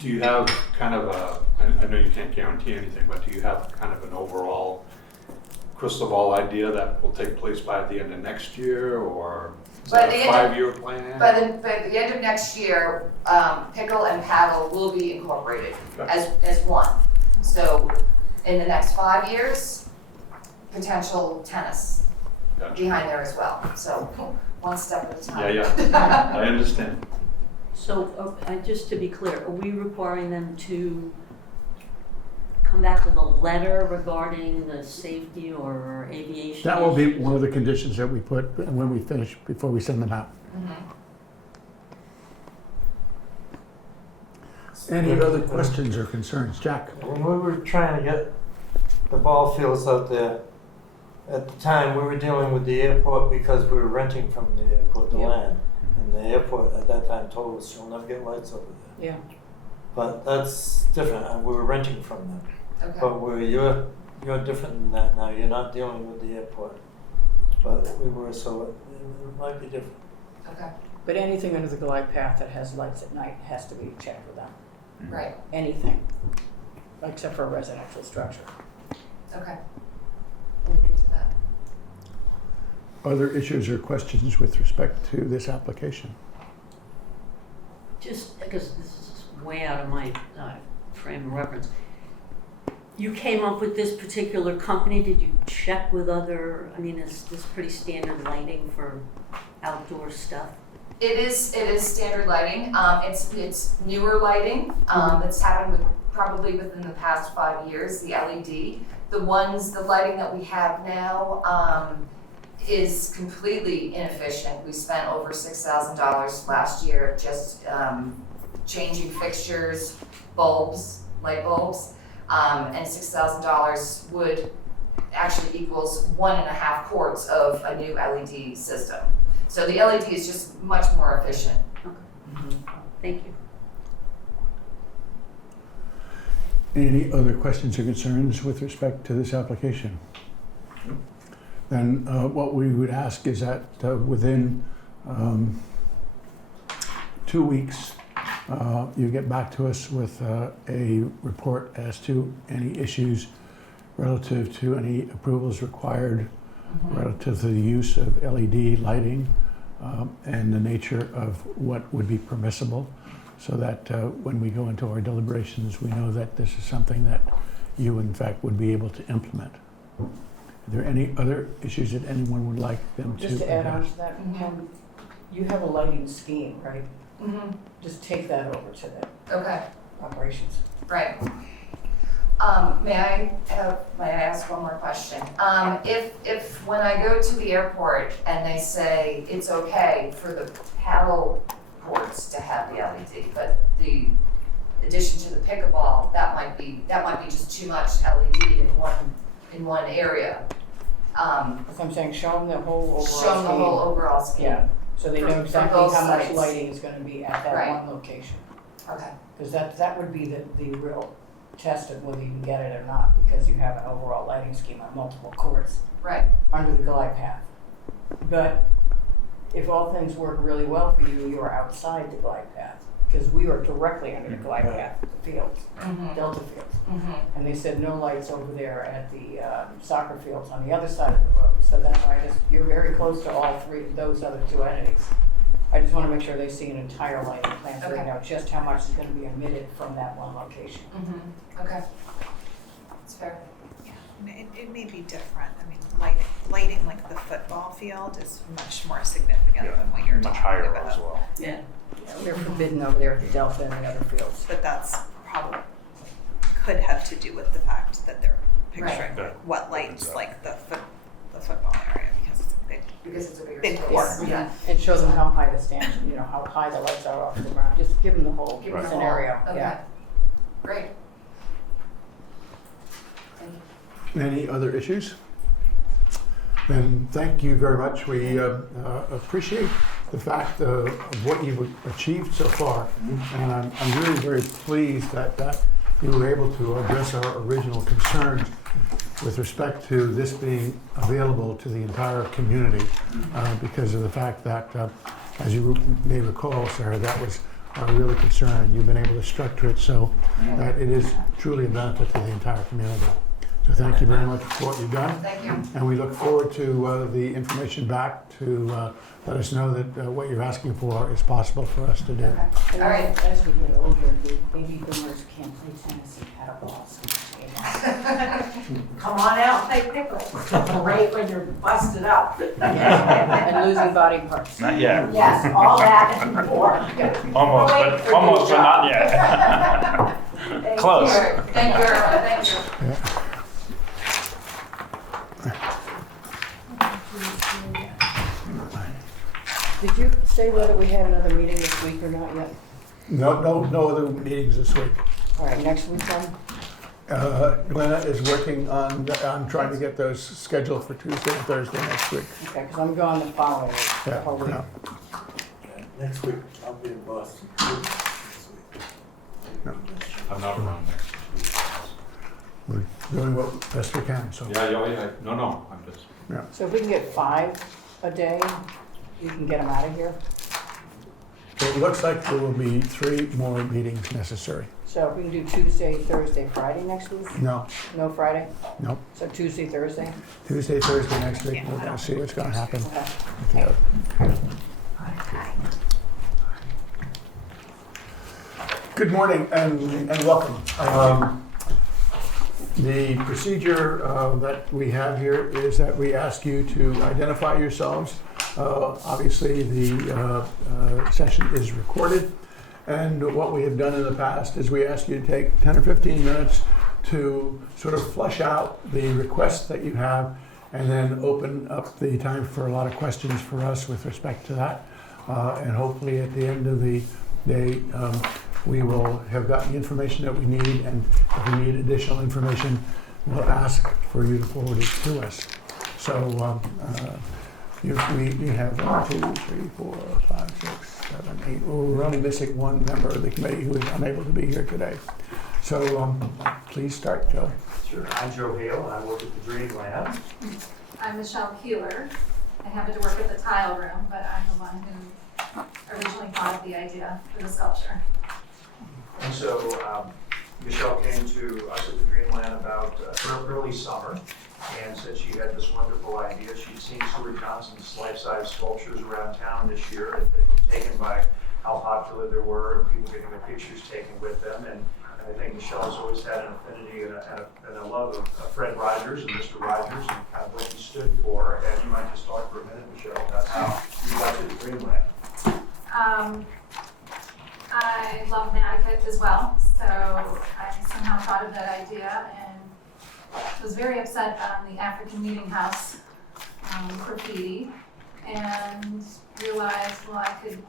Do you have kind of I know you can't guarantee anything, but do you have kind of an overall crystal ball idea that will take place by the end of next year, or is By that the a end of- 5-year plan? By the end of next year, pickle and paddle will be incorporated Okay. as one. So in the next 5 years, potential tennis Gotcha. behind there as well. So one step at a time. Yeah. I understand. So, just to be clear, are we requiring them to come back with a letter regarding the safety or aviation? that will be issues? one of the conditions that we put when we finish, before we send them out. Any other questions or concerns? Jack? When we were trying to get the ball fields out there, at the time, we were dealing with the airport because we were renting from the airport, the Yep. land. And the airport at that time told us, you'll never get lights over there. Yeah. But that's different, and we were renting from them. Okay. But you're different than that now, you're not dealing with the airport. But we were, so it might be different. Okay, But anything under the glide path that has lights at night has to be checked with them. right, Anything, except for a residential structure. okay. We'll look into that. Other issues or questions with respect to this application? Just because this is way out of my frame of reference. You came up with this particular company, did you check with is this pretty standard lighting for outdoor stuff? It is standard lighting. It's newer lighting. It's happened with probably within the past 5 years, the LED. The lighting that we have now is completely inefficient. We spent over $6,000 last year just changing fixtures, bulbs, light bulbs, and $6,000 would actually equals 1.5 quarts of a new LED system. So the LED is just much more efficient. Thank you. Any other questions or concerns with respect to this application? Then what we would ask is that within 2 weeks, you get back to us with a report as to any issues relative to any approvals required relative to the use of LED lighting and the nature of what would be permissible, so that when we go into our deliberations, we know that this is something that you, in fact, would be able to implement. Are there any other issues that anyone would like them to Just to add on address? to that, you have a lighting scheme, right? Mm-hmm. Just take that over to the Okay, operations. right. May I ask one more question? If when I go to the airport and they say it's okay for the paddle ports to have the LED, but the addition to the pickleball, that might be just too much LED in one area. That's what I'm saying, show them the whole overall scheme. Show them the whole overall scheme. Yeah, so they know For exactly both how much sites. lighting is gonna be at that Right. one location. Okay. Because that would be the real test of whether you can get it or not, because you have an overall lighting scheme on multiple courts Right. under the glide path. But if all things work really well for you, you are outside the glide path, because we are directly under the glide path at the fields, Mm-hmm. Delta fields. Mm-hmm. And they said no lights over there at the soccer fields on the other side of the road. So that's why you're very close to all three, those other two entities. I just want to make sure they see an entire lighting plan, so they Okay. know just how much is going to be emitted from that one location. Mm-hmm. Okay. That's fair. It may be different. I mean, lighting like the football field is much more significant than what you're Much talking higher about. as well. Yeah. They're forbidden over there at the Delta and the other fields. But that's probably could have to do with the fact that they're picturing Right. what lights like the football area, because it's a Because it's a bigger big space. court. Yeah. And show them how high the stand, how high the lights are off the ground. Just give them the whole Give them the scenario. whole- Yeah. Okay. Great. Thank you. Any other issues? Then thank you very much. We appreciate the fact of what you've achieved so far. And I'm really very pleased that you were able to address our original concerns with respect to this being available to the entire community because of the fact that, as you may recall, Sarah, that was our real concern. You've been able to structure it so that it is truly a benefit to the entire community. So thank you very much for what you've done. Thank you. And we look forward to the information back to let us know that what you're asking for is possible for us to do. Okay. All right. As we get older, the baby boomers can't play tennis and paddleball. Come on out and play pickle. Right when you're busted up. And losing body parts. Not yet. Yes, all that and more. Almost, Wait but for almost, the but not job. yet. Thank Close. you. All right. Thank you, everyone. Thank you. Yeah. Did you say whether we had another meeting this week or not yet? No other meetings this week. All right, next week then? Glenna is working on trying to get those scheduled for Tuesday and Thursday next week. Okay, because I'm gone the following week, the Yeah, whole week. yeah. Next week, I'll be in Boston. I'm not around next week. We're doing what best we can, so. Yeah, no, I'm just, So if we can get 5 a day, you can get them out of here. It looks like there will be 3 more meetings necessary. So if we can do Tuesday, Thursday, Friday next week? No, No Friday? nope. So Tuesday, Thursday? Tuesday, Thursday next week, we're gonna see what's gonna happen. Okay. Good morning and welcome. The procedure that we have here is that we ask you to identify yourselves. Obviously, the session is recorded, And what we have done in the past is we ask you to take 10 or 15 minutes to sort of flesh out the requests that you have, and then open up the time for a lot of questions for us with respect to that. And hopefully at the end of the day, we will have gotten the information that we need, and if we need additional information, we'll ask for you to forward it to us. So we have 1, 2, 3, 4, 5, 6, 7, 8. Oh, we're only missing one member of the committee who is unable to be here today. So please start, Joe. Sure. I'm Joe Hale, and I work at the Dream Lab. I'm Michelle Keeler. I happen to work at the tile room, but I'm the one who originally thought of the idea for the sculpture. And so Michelle came to us at the Dream Lab about early summer and said she had this wonderful idea. She'd seen Stuart Johnson's life-size sculptures around town this year and been taken by how popular they were and people getting their pictures taken with them. And I think Michelle's always had an affinity and a love of Fred Rogers and Mr. Rogers and kind of what he stood for. And you might just talk for a minute, Michelle, about how you got to the Dream Lab. I love Nantucket as well, so I somehow thought of that idea and was very upset on the African Meeting House graffiti, and realized, well, I could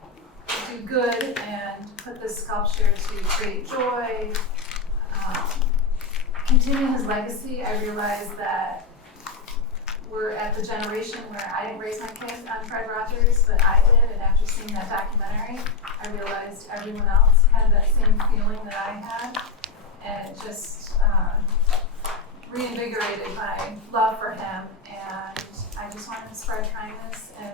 do good and put this sculpture to create joy, continue his legacy. I realized that we're at the generation where I didn't raise my kids on Fred Rogers, but I did, and after seeing that documentary, I realized everyone else had that same feeling that I had, and it just reinvigorated my love for him, and I just wanted to spread kindness and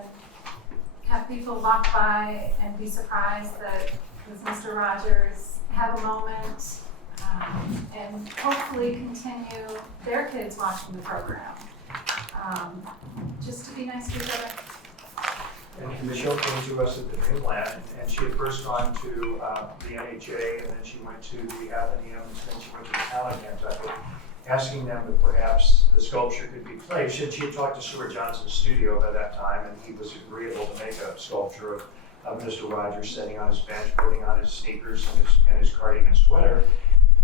have people walk by and be surprised that it was Mr. Rogers, have a moment, and hopefully continue their kids watching the program. Just to be nice to each other. And Michelle came to us at the Dream Lab, and she had first gone to the NHA, and then she went to the Athenaeum, and then she went to the town of Nantucket, asking them if perhaps the sculpture could be placed. She had talked to Stuart Johnson's studio by that time, and he was agreeable to make a sculpture of Mr. Rogers sitting on his bench, putting on his sneakers and his cardigan sweater.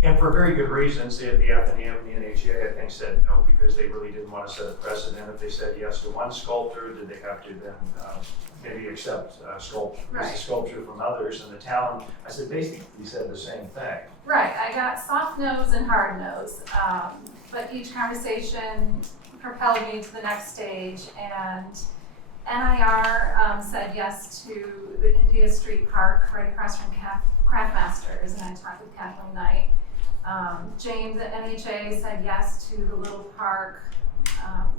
And for very good reasons, the Athenaeum and the NHA, I think, said no, because they really didn't want to set a precedent. If they said yes to one sculptor, did they have to then maybe accept sculpture from others? And the town, I said, basically said the same thing. Right, I got soft nose and hard nose, but each conversation propelled me to the next stage, and NIR said yes to the India Street Park right across from Craftmasters, and I talked with Kathleen Knight. James at NHA said yes to the little park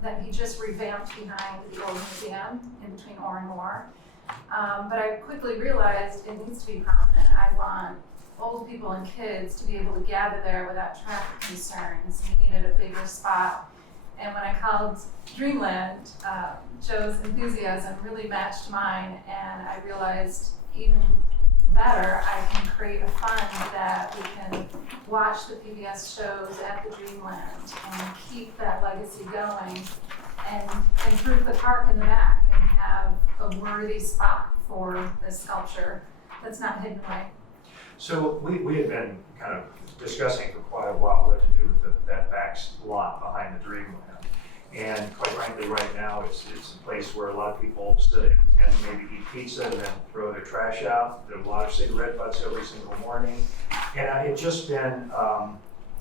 that he just revamped behind the old museum in between Orr and Moore. But I quickly realized it needs to be prominent. I want old people and kids to be able to gather there without traffic concerns. We needed a bigger spot. And when I called Dreamland, Joe's enthusiasm really matched mine, and I realized even better, I can create a fund that we can watch the PBS shows at the Dreamland and keep that legacy going and improve the park in the back and have a worthy spot for this sculpture that's not hidden away. So we had been kind of discussing for quite a while what to do with that back lot behind the Dream Lab. And quite frankly, right now, it's a place where a lot of people sit and maybe eat pizza and then throw their trash out. There are a lot of cigarette butts every single morning. And it's just been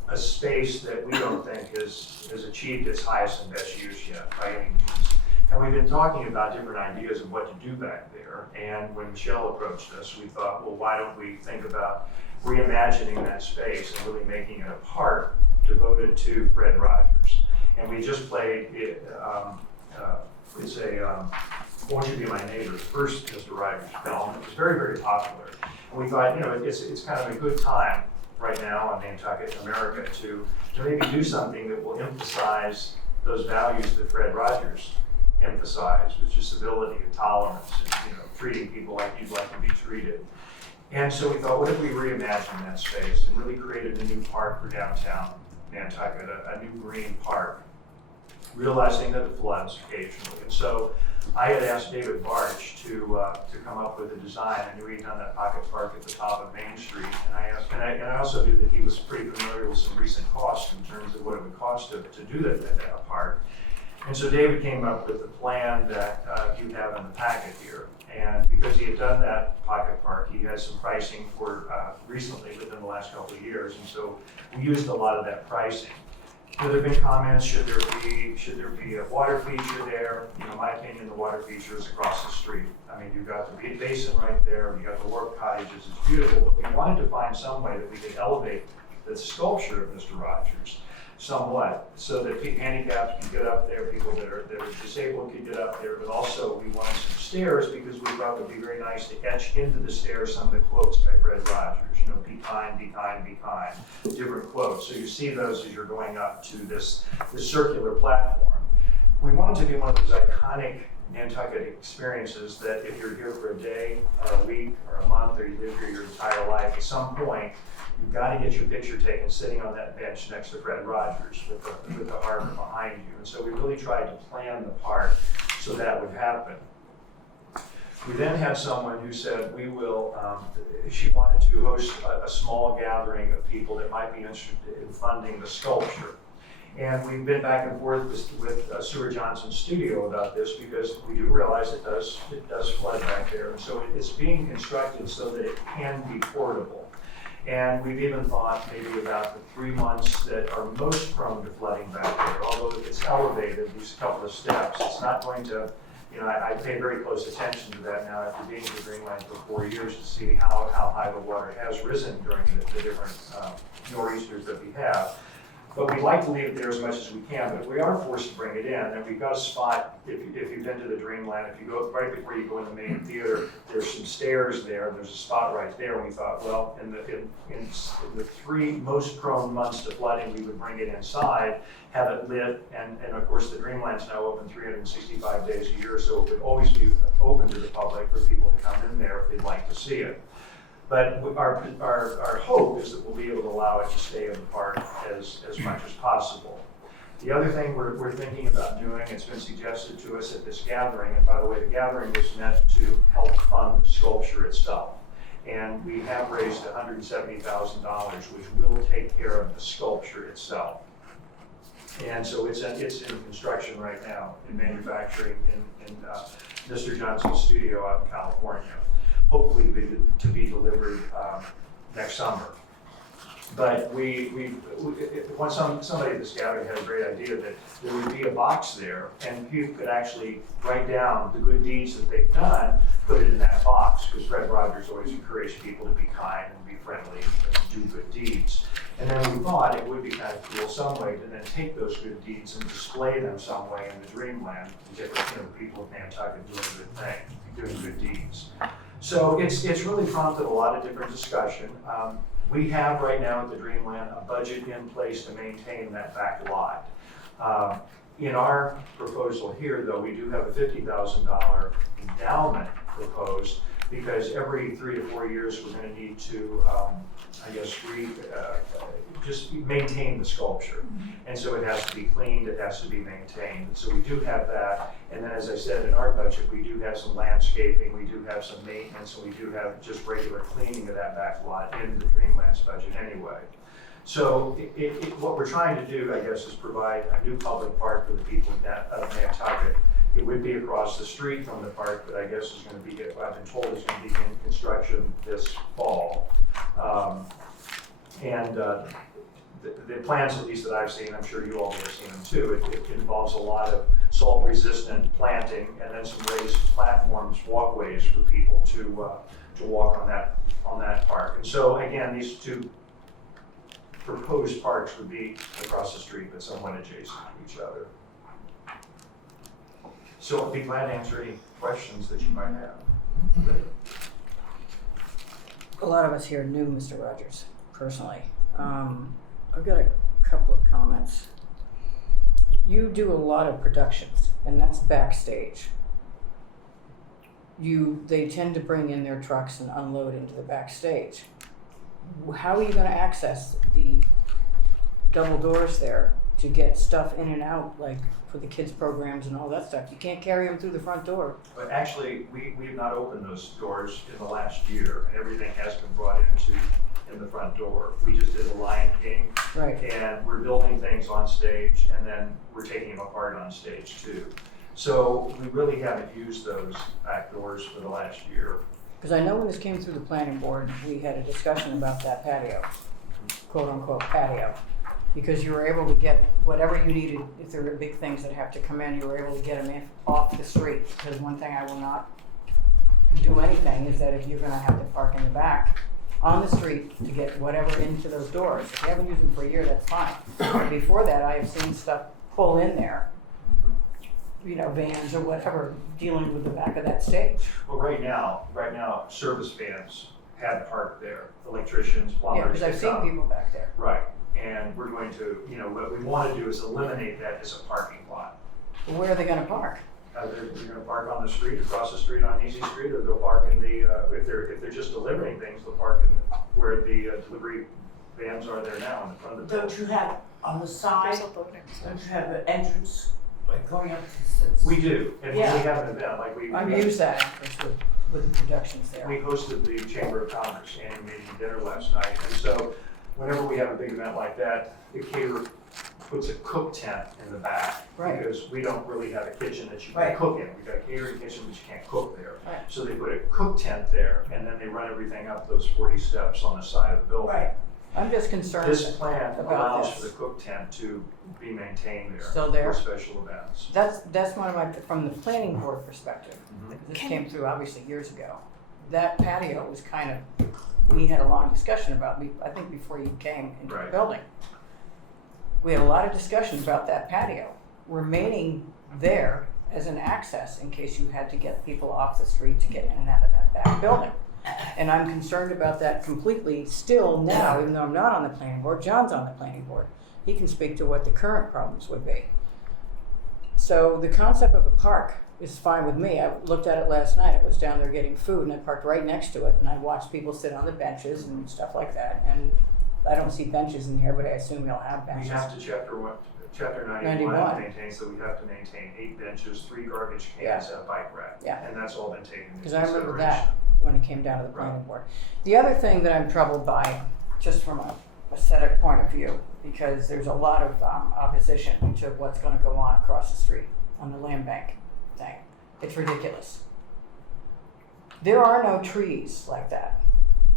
a space that we don't think has achieved its highest and best use yet by any means. And we've been talking about different ideas of what to do back there. And when Michelle approached us, we thought, well, why don't we think about reimagining that space and really making it a park devoted to Fred Rogers. And we just played it's Won't You Be My Neighbor, the first Mr. Rogers film. It was very, very popular. And we thought, it's kind of a good time right now on Nantucket, America, to maybe do something that will emphasize those values that Fred Rogers emphasized, which is civility and tolerance and treating people like you'd like to be treated. And so we thought, what if we reimagined that space and really created a new park for downtown Nantucket, a new green park, realizing that it floods occasionally. And so I had asked David Barch to come up with a design. I knew he'd done that pocket park at the top of Main Street, and I asked, and I also knew that he was pretty familiar with some recent costs in terms of what it would cost to do that park. And so David came up with the plan that you have in the packet here. And because he had done that pocket park, he had some pricing for recently within the last couple of years, and so we used a lot of that pricing. There have been comments, should there be a water feature there? You know, my opinion, the water feature is across the street. I mean, you've got the basin right there, you got the work cottages, it's beautiful, but we wanted to find some way that we could elevate the sculpture of Mr. Rogers somewhat, so that handicapped can get up there, people that are disabled can get up there, but also we wanted some stairs because we thought it would be very nice to etch into the stairs some of the quotes by Fred Rogers. You know, be kind, be kind, be kind. Different quotes. So you see those as you're going up to this circular platform. We wanted to be one of those iconic Nantucket experiences that if you're here for a day or a week or a month or you live here your entire life, at some point you've got to get your picture taken sitting on that bench next to Fred Rogers with the harbor behind you. And so we really tried to plan the park so that would happen. We then had someone who said we will, she wanted to host a small gathering of people that might be interested in funding the sculpture. And we've been back and forth with Stuart Johnson's studio about this because we do realize it does flood back there. And so it's being constructed so that it can be portable. And we've even thought maybe about the 3 months that are most prone to flooding back there. Although it's elevated, these couple of steps, it's not going to, you know, I pay very close attention to that now after being to Greenland for 4 years to see how high the water has risen during the different nor'easters that we have. But we'd like to leave it there as much as we can, but we are forced to bring it in. And we've got a spot, if you've been to the Dreamland, if you go right before you go in the main theater, there's some stairs there, and there's a spot right there. And we thought, well, in the 3 most prone months to flooding, we would bring it inside, have it lit, and of course the Dreamland's now open 365 days a year, so it would always be open to the public for people to come in there if they'd like to see it. But our hope is that we'll be able to allow it to stay in the park as much as possible. The other thing we're thinking about doing, it's been suggested to us at this gathering, and by the way, the gathering was meant to help fund the sculpture itself. And we have raised $170,000, which will take care of the sculpture itself. And so it's in construction right now, in manufacturing in Mr. Johnson's studio out in California. Hopefully to be delivered next summer. But somebody at this gathering had a great idea that there would be a box there, and people could actually write down the good deeds that they've done, put it in that box, because Fred Rogers always encouraged people to be kind and be friendly and do good deeds. And then we thought it would be kind of cool some way to then take those good deeds and display them some way in the Dreamland to get the people of Nantucket doing good things, doing good deeds. So it's really prompted a lot of different discussion. We have right now at the Dreamland a budget in place to maintain that back lot. In our proposal here, though, we do have a $50,000 endowment proposed because every 3 to 4 years we're going to need to, just maintain the sculpture. And so it has to be cleaned, it has to be maintained. And so we do have that. And then, as I said, in our budget, we do have some landscaping, we do have some maintenance, and we do have just regular cleaning of that back lot in the Dreamland's budget anyway. So what we're trying to do, I guess, is provide a new public park for the people of Nantucket. It would be across the street from the park, but I guess is going to be, I've been told, it's going to begin construction this fall. The plans, at least that I've seen, I'm sure you all have seen them too, it involves a lot of salt-resistant planting and then some raised platforms, walkways for people to walk on that park. And so again, these 2 proposed parks would be across the street, but somewhat adjacent to each other. So I'd be glad to answer any questions that you might have. A lot of us here knew Mr. Rogers personally. I've got a couple of comments. You do a lot of productions, and that's backstage. They tend to bring in their trucks and unload into the backstage. How are you going to access the double doors there to get stuff in and out, like for the kids' programs and all that stuff. You can't carry them through the front door. But actually, we've not opened those doors in the last year, and everything has been brought in the front door. We just did the Lion King, Right. and we're building things on stage, and then we're taking them apart on stage too. So we really haven't used those back doors for the last year. Because I know when this came through the planning board, we had a discussion about that patio, quote unquote patio. Because you were able to get whatever you needed, if there were big things that have to come in, you were able to get them in off the street. Because one thing I will not do anything is that if you're gonna have to park in the back, on the street to get whatever into those doors. If you haven't used them for a year, that's fine. Before that, I have seen stuff pull in there, you know, vans or whatever, dealing with the back of that stage. Well, right now, service vans have parked there, electricians, plumbers. Yeah, because I've they seen come. people back there. Right, and we're going to, you know, what we want to do is eliminate that as a parking lot. Where are they gonna park? They're going to park on the street, across the street on Easy Street, or they'll park in the, if they're just delivering things, they'll park in where the delivery vans are there now in the front of the Don't building. you have on the side, There's a loading don't zone. you have an entrance, like going up to the? We do, and we Yeah. have an event, like I've used that entrance with the productions there. we hosted the Chamber of Commerce annual meeting dinner last night, and so whenever we have a big event like that, the caterer puts a cook tent in the back. Right. Because we don't really have a kitchen that you can Right. cook in. We've got a catering kitchen, but you can't cook there. Right. So they put a cook tent there, and then they run everything up those 40 steps on the side of the building. Right, I'm just concerned. This plan about allows this. for the cook tent to be maintained there Still there? for special events. That's one of my, from the planning board perspective, Mhm. this came through obviously years ago. That patio was kind of, we had a long discussion about, I think before you came into the Right. building. We had a lot of discussion about that patio remaining there as an access in case you had to get people off the street to get in and out of that back building. And I'm concerned about that completely still now, even though I'm not on the planning board. John's on the planning board. He can speak to what the current problems would be. So the concept of a park is fine with me. I looked at it last night. I was down there getting food and I parked right next to it and I watched people sit on the benches and stuff like that. And I don't see benches in here, but I assume you'll have We benches. have to, chapter 91 91. maintains that we have to maintain 8 benches, 3 garbage cans, and a bike rack. Yeah. And that's all been taken into Because I remember consideration. that when it came down to the planning board. The other thing that I'm troubled by, just from a aesthetic point of view, because there's a lot of opposition to what's going to go on across the street on the land bank thing. It's ridiculous. There are no trees like that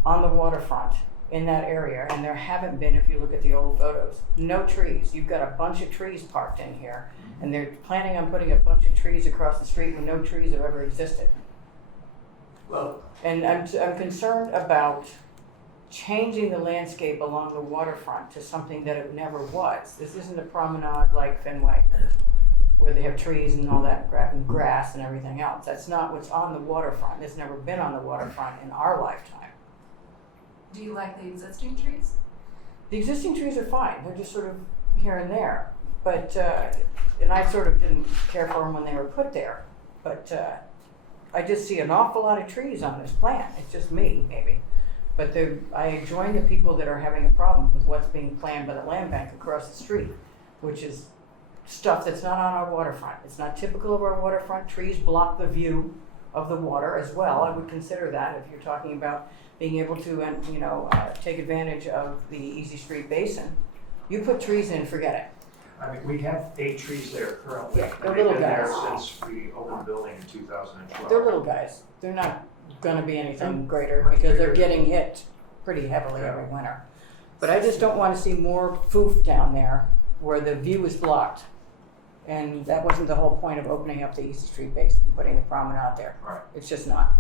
on the waterfront in that area, and there haven't been if you look at the old photos. No trees. You've got a bunch of trees parked in here, and they're planning on putting a bunch of trees across the street when no trees have ever existed. well, And I'm concerned about changing the landscape along the waterfront to something that it never was. This isn't a promenade like Fenway, where they have trees and all that and grass and everything else. That's not what's on the waterfront. It's never been on the waterfront in our lifetime. Do you like the existing trees? The existing trees are fine. They're just sort of here and there. But, and I sort of didn't care for them when they were put there. But I just see an awful lot of trees on this plan. It's just me, maybe. But I join the people that are having a problem with what's being planned by the land bank across the street, which is stuff that's not on our waterfront. It's not typical of our waterfront. Trees block the view of the water as well. I would consider that if you're talking about being able to, take advantage of the Easy Street Basin. You put trees in, forget it. I mean, we have 8 trees there currently. Yeah, they're and they've little been there guys. since we opened the building in 2012. They're little guys. They're not gonna be anything greater because they're getting hit pretty heavily every winter. But I just don't wanna see more foof down there where the view is blocked. And that wasn't the whole point of opening up the Easy Street Basin, putting the promenade there. Right. It's just not.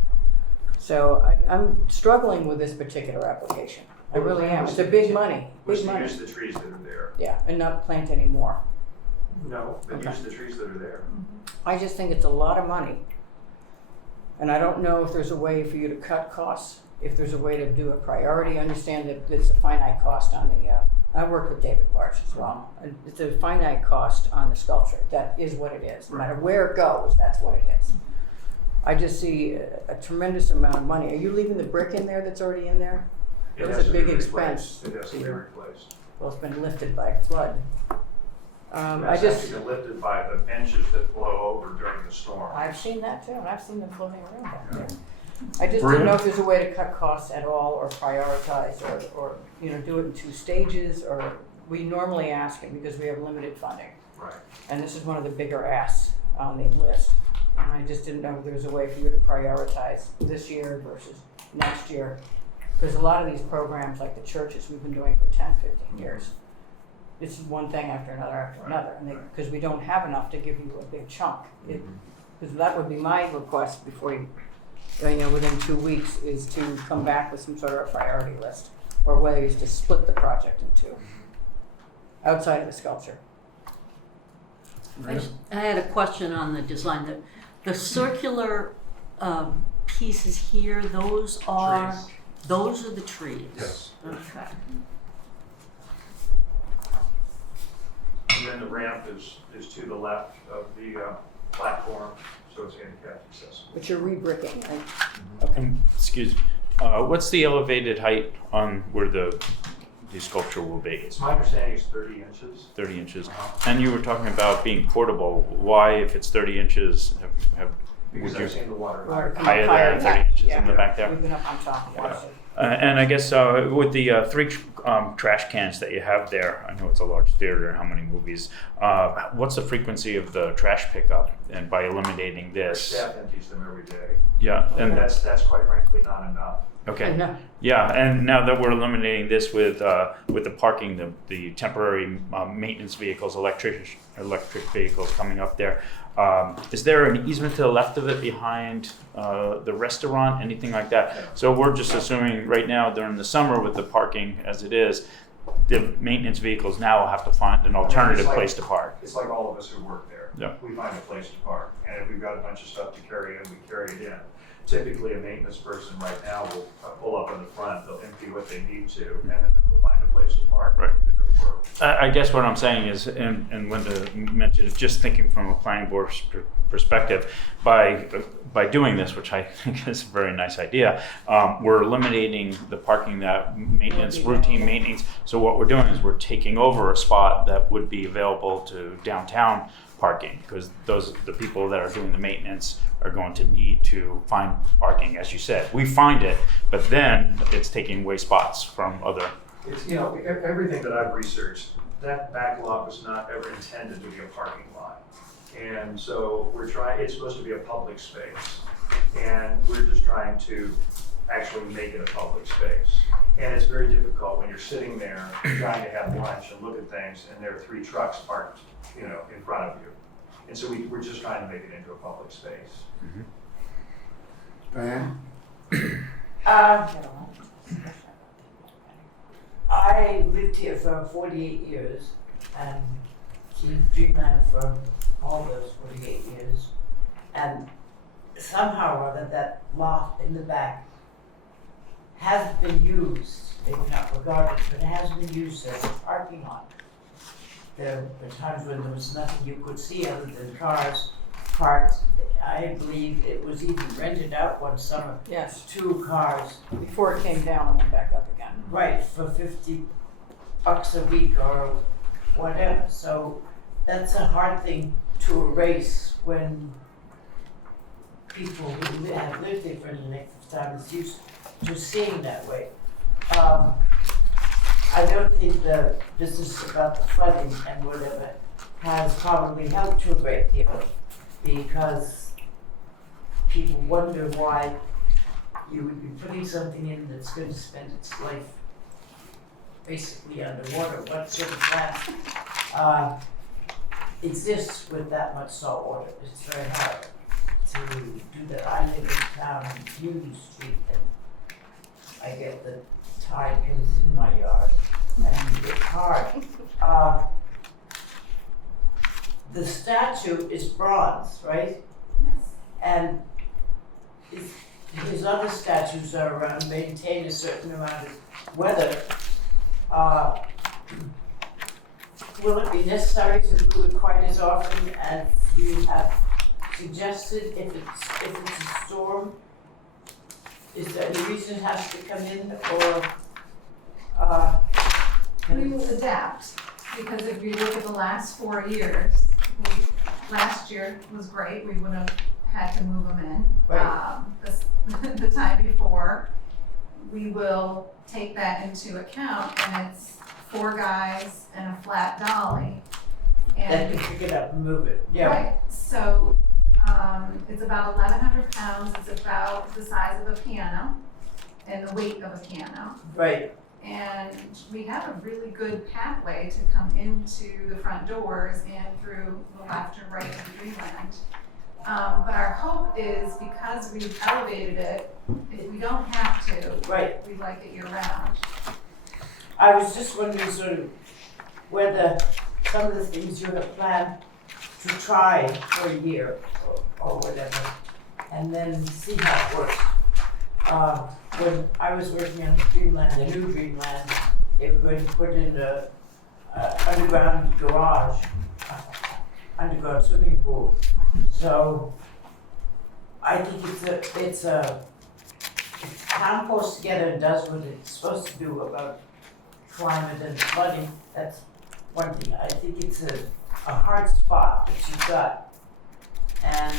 So I'm struggling with this particular application. I really am. It's a big money, Was big to money. use the trees that are there. Yeah, and not plant any more. No, but Okay. use the trees that are there. I just think it's a lot of money. And I don't know if there's a way for you to cut costs, if there's a way to do a priority. I understand that it's a finite cost on the, I work with David Larch as well. And it's a finite cost on the sculpture. That is what it is. No matter where it goes, that's what it is. I just see a tremendous amount of money. Are you leaving the brick in there that's already in there? It That was has a to be big replaced. expense. It has to be replaced. Well, it's been lifted by flood. I It's just, actually been lifted by the benches that blow over during the storm. I've seen that too, and I've seen them floating around back there. I just didn't know if there's a way to cut costs at all, or prioritize, or, you know, do it in 2 stages, or, we normally ask it because we have limited funding. Right. And this is one of the bigger asks on the list. And I just didn't know if there was a way for you to prioritize this year versus next year. Because a lot of these programs, like the churches, we've been doing for 10, 15 years. It's one thing after another, and because we don't have enough to give you a big chunk. Because that would be my request before you know, within 2 weeks, is to come back with some sort of a priority list, or ways to split the project in 2, outside of the sculpture. I had a question on the design. The circular pieces here, those are the trees? Yes. Okay. And then the ramp is to the left of the platform, so it's handicap accessible. But you're re-bricking, right? Excuse me, what's the elevated height on where the sculpture will be? It's my understanding it's 30 inches. 30 inches. And you were talking about being portable. Why, if it's 30 inches, Because would I've you seen the water. higher there, 30 inches in the back there? We've been up on top of it. Yeah. So. And I guess with the 3 trash cans that you have there, I know it's a large theater, how many movies, what's the frequency of the trash pickup? And by eliminating Our this? staff empties them every day. Yeah, And and that's quite frankly not enough. okay. And, Yeah, and now that we're eliminating this with the parking, the temporary maintenance vehicles, electric vehicles coming up there, is there an easement to the left of it behind the restaurant, anything like that? So we're just assuming right now during the summer with the parking as it is, the maintenance vehicles now will have to find an alternative place to park. It's like all of us who work there. Yeah. We find a place to park, and if we've got a bunch of stuff to carry in, we carry it in. Typically, a maintenance person right now will pull up in the front, they'll empty what they need to, and then they'll find a place to park and do their work. I guess what I'm saying is, and Linda mentioned it, just thinking from a planning board perspective, by doing this, which I think is a very nice idea, we're eliminating the parking that maintenance, routine maintenance. So what we're doing is we're taking over a spot that would be available to downtown parking, because the people that are doing the maintenance are going to need to find parking, as you said. We find it, but then it's taking away spots from other. It's, you know, everything that I've researched, that back lot was not ever intended to be a parking lot. And so it's supposed to be a public space. And we're just trying to actually make it a public space. And it's very difficult when you're sitting there trying to have lunch and look at things, and there are 3 trucks parked, you know, in front of you. And so we're just trying to make it into a public space. Diane? I lived here for 48 years and seen Dreamland for all those 48 years. And somehow or other, that lot in the back hasn't been used, maybe not regarded, but it has been used as a parking lot. There were times when there was nothing you could see other than cars parked. I believe it was even rented out one summer, yes, 2 cars. before it came down and then back up again. Right, for $50 a week or whatever. So that's a hard thing to erase when people who have lived there for any length of time is used to seeing that way. I don't think the business about the flooding and whatever has probably helped to a great deal, because people wonder why you would be putting something in that's going to spend its life basically underwater. What sort of plant exists with that much salt water? It's very hard to do that. I live in town on Union Street, and I get the tide comes in my yard, and it's hard. The statue is bronze, right? Yes. And his other statues are around, maintain a certain amount of weather. Will it be necessary to do it quite as often as you have suggested if it's a storm? Is there any reason it has to come in, or We will adapt. because if you look at the last 4 years, last year was great, we would have had to move them in. Right. The time before, we will take that into account, and it's 4 guys and a flat dolly. Then And you pick it up and move it, yeah. right, so, it's about 1,100 pounds, it's about the size of a piano and the weight of a piano. Right, And we have a really good pathway to come into the front doors and through the left and right of the Dreamland. But our hope is, because we've elevated it, if we don't have to, right. we like it year round. I was just wondering sort of whether some of the things you have planned to try for a year or whatever, and then see how it works. When I was working on the Dreamland, the new Dreamland, they were going to put in a underground garage, underground swimming pool. So I think it's town pulls together and does what it's supposed to do about climate and flooding. That's one thing. I think it's a hard spot that you've got, and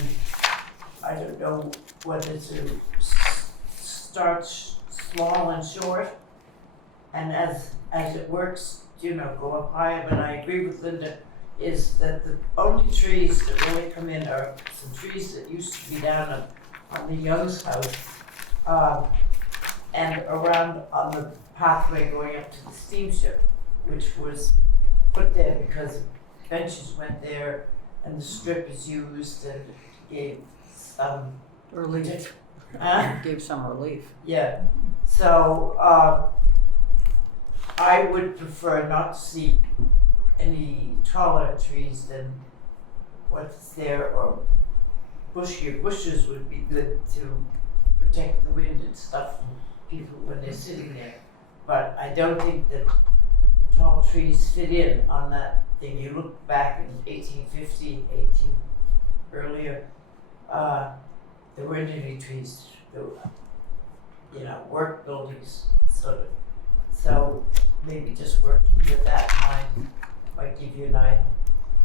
I don't know whether to start small and short, and as it works, go up higher. But I agree with Linda, is that the only trees that really come in are some trees that used to be down on the Young's house, and around on the pathway going up to the steamship, which was put there because benches went there and the strip is used and gave some Relief, gave some relief. yeah. So I would prefer not to see any taller trees than what's there, or bushier. Bushes would be good to protect the wind and stuff from people when they're sitting there. But I don't think that tall trees fit in on that thing. You look back in 1850, earlier, there weren't any trees. There were, work buildings, sort of. So maybe just working with that in mind might give you an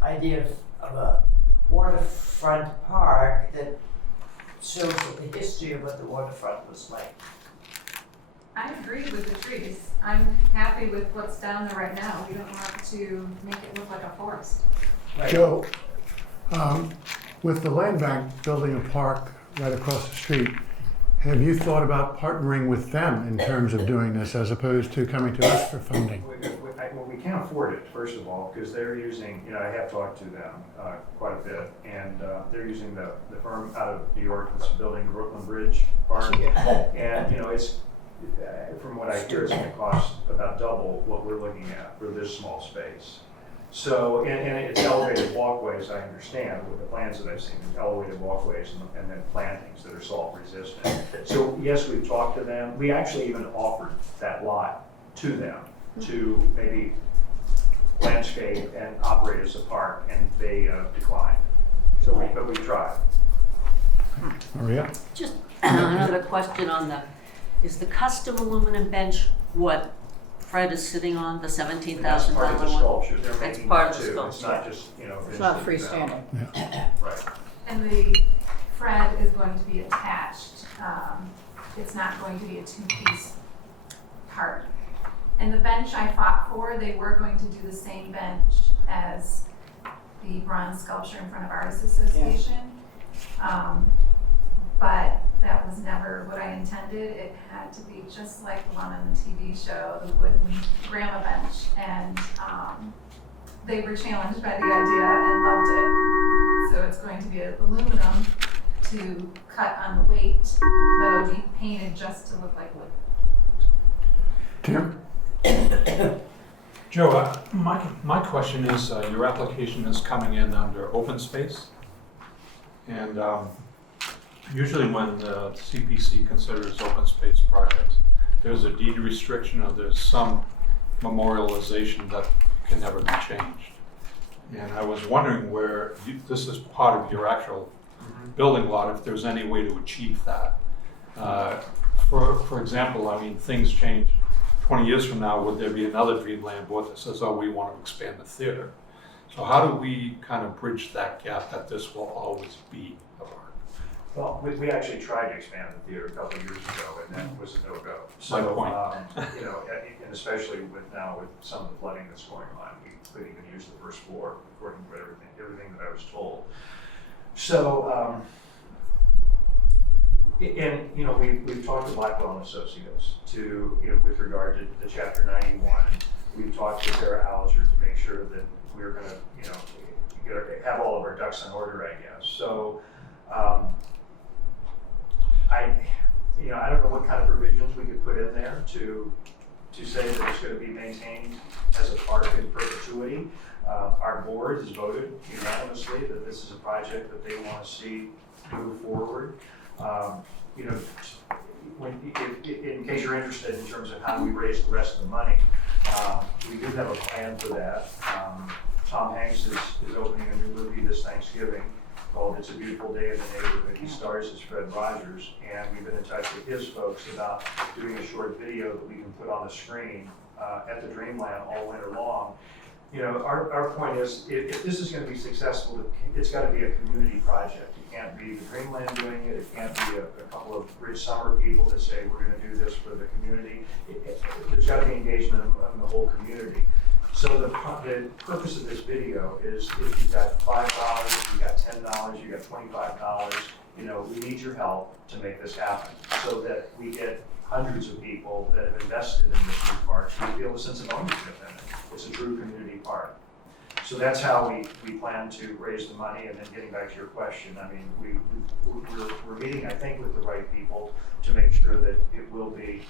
idea of a waterfront park that shows the history of what the waterfront was like. I agree with the trees. I'm happy with what's down there right now. We don't want to make it look like a forest. Right. Joe, with the land bank building a park right across the street, have you thought about partnering with them in terms of doing this as opposed to coming to us for funding? Well, we can't afford it, first of all, because they're using, I have talked to them quite a bit, and they're using the firm out of New York that's building the Brooklyn Bridge Park. And, it's, from what I hear, it's going to cost about double what we're looking at for this small space. So, and it's elevated walkways, I understand, with the plans that I've seen, elevated walkways and then plantings that are salt resistant. So yes, we've talked to them. We actually even offered that lot to them to maybe landscape and operate as a park, and they declined. So but we tried. Maria? Just another question on is the custom aluminum bench what Fred is sitting on, the $17,000 That's part of the one? sculpture. They're It's making part it of the too. It's sculpture. not just, It's not finished it down. freestanding. Right. And the Fred is going to be attached. It's not going to be a 2-piece part. And the bench I fought for, they were going to do the same bench as the bronze sculpture in front of Artists Association. But that was never what I intended. It had to be just like the one on the TV show, the wooden grandma bench. And they were challenged by the idea and loved it. So it's going to be aluminum to cut on the weight, but it'll be painted just to look like wood. Tim? Joe, my question is, your application is coming in under open space. And usually when the CPC considers open space projects, there's a deed restriction or there's some memorialization that can never be changed. And I was wondering where, this is part of your actual building lot, if there's any way to achieve that. For example, things change 20 years from now, would there be another Dreamland board that says, oh, we want to expand the theater? So how do we kind of bridge that gap that this will always be a park? Well, we actually tried to expand the theater a couple of years ago, and that was a no-go. So, My point. you know, and especially with some of the flooding that's going on, we couldn't even use the first floor according to everything that I was told. So, and you know, we've talked to Blackwell and Associates with regard to the Chapter 91. We've talked to Sarah Alger to make sure that we're going to, have all of our ducks in order, I guess. So, I don't know what kind of provisions we could put in there to say that it's going to be maintained as a park in perpetuity. Our board has voted unanimously that this is a project that they want to see move forward. In case you're interested in terms of how we raise the rest of the money, we do have a plan for that. Tom Hanks is opening a new movie this Thanksgiving called It's a Beautiful Day in the Neighborhood. He stars as Fred Rogers, and we've been in touch with his folks about doing a short video that we can put on the screen at the Dreamland all winter long. You know, our point is, if this is going to be successful, it's got to be a community project. It can't be the Dreamland doing it. It can't be a couple of rich summer people that say we're going to do this for the community. There's got to be engagement in the whole community. So the purpose of this video is if you've got $5, you've got $10, you've got $25, you know, we need your help to make this happen so that we get hundreds of people that have invested in this new park who feel a sense of ownership in it. It's a true community park. So that's how we plan to raise the money. And then getting back to your question, I mean, we're meeting, I think, with the right people to make sure that it will be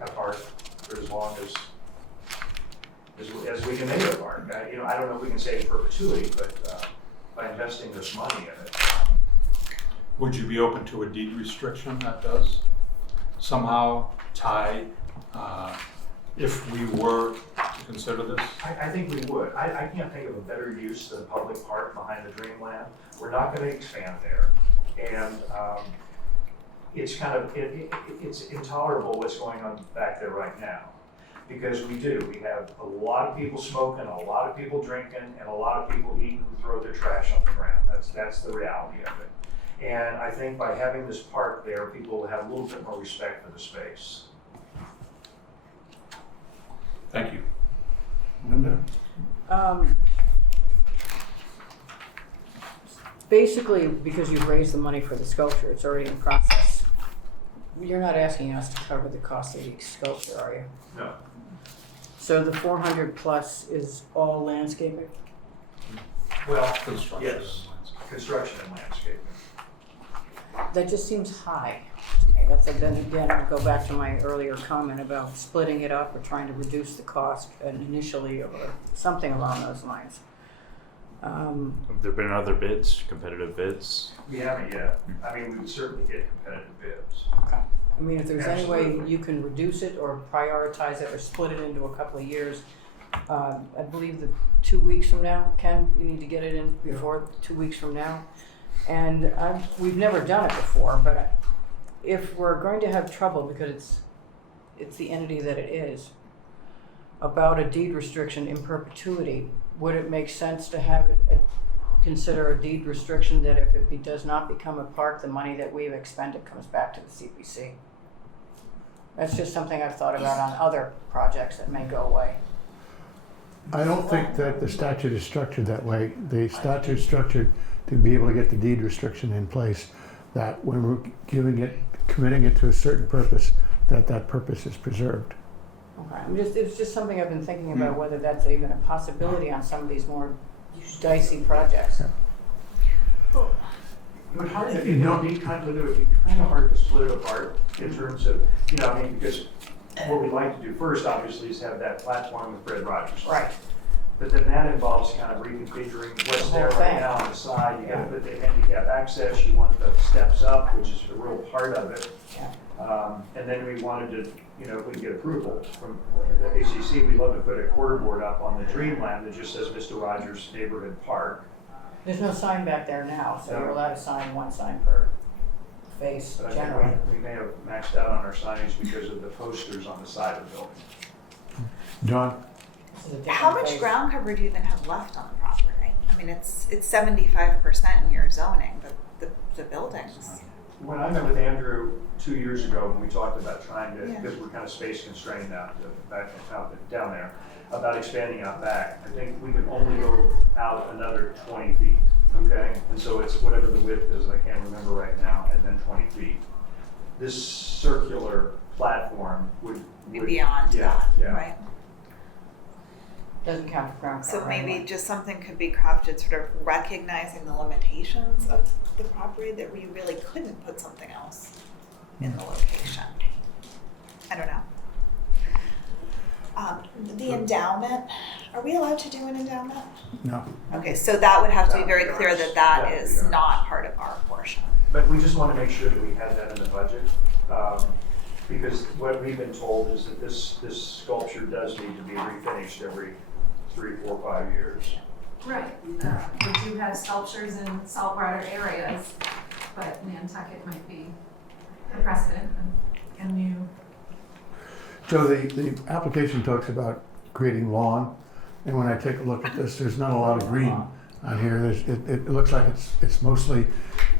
a park for as long as we can make it a park. I don't know if we can say in perpetuity, but by investing this money in it. Would you be open to a deed restriction that does somehow tie, if we were to consider this? I think we would. I can't think of a better use than a public park behind the Dreamland. We're not going to expand there. And it's kind of, it's intolerable what's going on back there right now. Because we have a lot of people smoking, a lot of people drinking, and a lot of people eating and throw their trash on the ground. That's the reality of it. And I think by having this park there, people will have a little bit more respect for the space. Thank you. Linda? Basically, because you've raised the money for the sculpture, it's already in process. You're not asking us to cover the cost of the sculpture, are you? No. So the 400 plus is all landscaping? Well, Construction. yes, construction and landscaping. That just seems high to me. Then again, I go back to my earlier comment about splitting it up or trying to reduce the cost initially or something along those lines. Have there been other bids, competitive bids? We haven't yet. I mean, we would certainly get competitive bids. Okay. I mean, if there's any way Absolutely. you can reduce it or prioritize it or split it into a couple of years, I believe that 2 weeks from now, Ken, you need to get it in before 2 weeks from now. And we've never done it before, but if we're going to have trouble because it's the entity that it is, about a deed restriction in perpetuity, would it make sense to have it consider a deed restriction that if it does not become a park, the money that we've expended comes back to the CPC? That's just something I've thought about on other projects that may go away. I don't think that the statute is structured that way. The statute is structured to be able to get the deed restriction in place, that when we're committing it to a certain purpose, that purpose is preserved. Okay, it's just something I've been thinking about, whether that's even a possibility on some of these more dicey projects. It would be kind of hard to split it apart in terms of, because what we'd like to do first, obviously, is have that platform with Fred Rogers. Right. But then that involves kind of reconfiguring what's there right now on the side. You gotta put the handicap access, you want the steps up, which is a real part of it. And then we wanted to, if we can get approval from the ACC, we'd love to put a quarter board up on the Dreamland that just says Mr. Rogers Neighborhood Park. There's no sign back there now, so No. you're allowed to sign one sign per face But I generally. think we may have maxed out on our signage because of the posters on the side of the building. John? This is a different How much face. ground cover do you even have left on the property? I mean, it's 75% in your zoning, but the buildings. When I met with Andrew 2 years ago, when we talked about trying to, Yeah. because we're kind of space constrained now, down there, about expanding out back, I think we could only go out another 20 feet, okay? And so it's whatever the width is, I can't remember right now, and then 20 feet. This circular platform would. Beyond Yeah, that, yeah. right? Doesn't count for ground cover. So maybe anyway. just something could be crafted sort of recognizing the limitations of the property that we really couldn't put something else in the location. I don't know. The endowment, are we allowed to do an endowment? No. Okay, so that would have to be That very would be clear ours. that that That would is be ours. not part of our portion. But we just want to make sure that we had that in the budget, because what we've been told is that this sculpture does need to be refinished every 3, 4, 5 years. Right, we do have sculptures in saltwater areas, but Nantucket might be the precedent and new. So the application talks about creating lawn, and when I take a look at this, there's not a lot of green on here. It looks like it's mostly,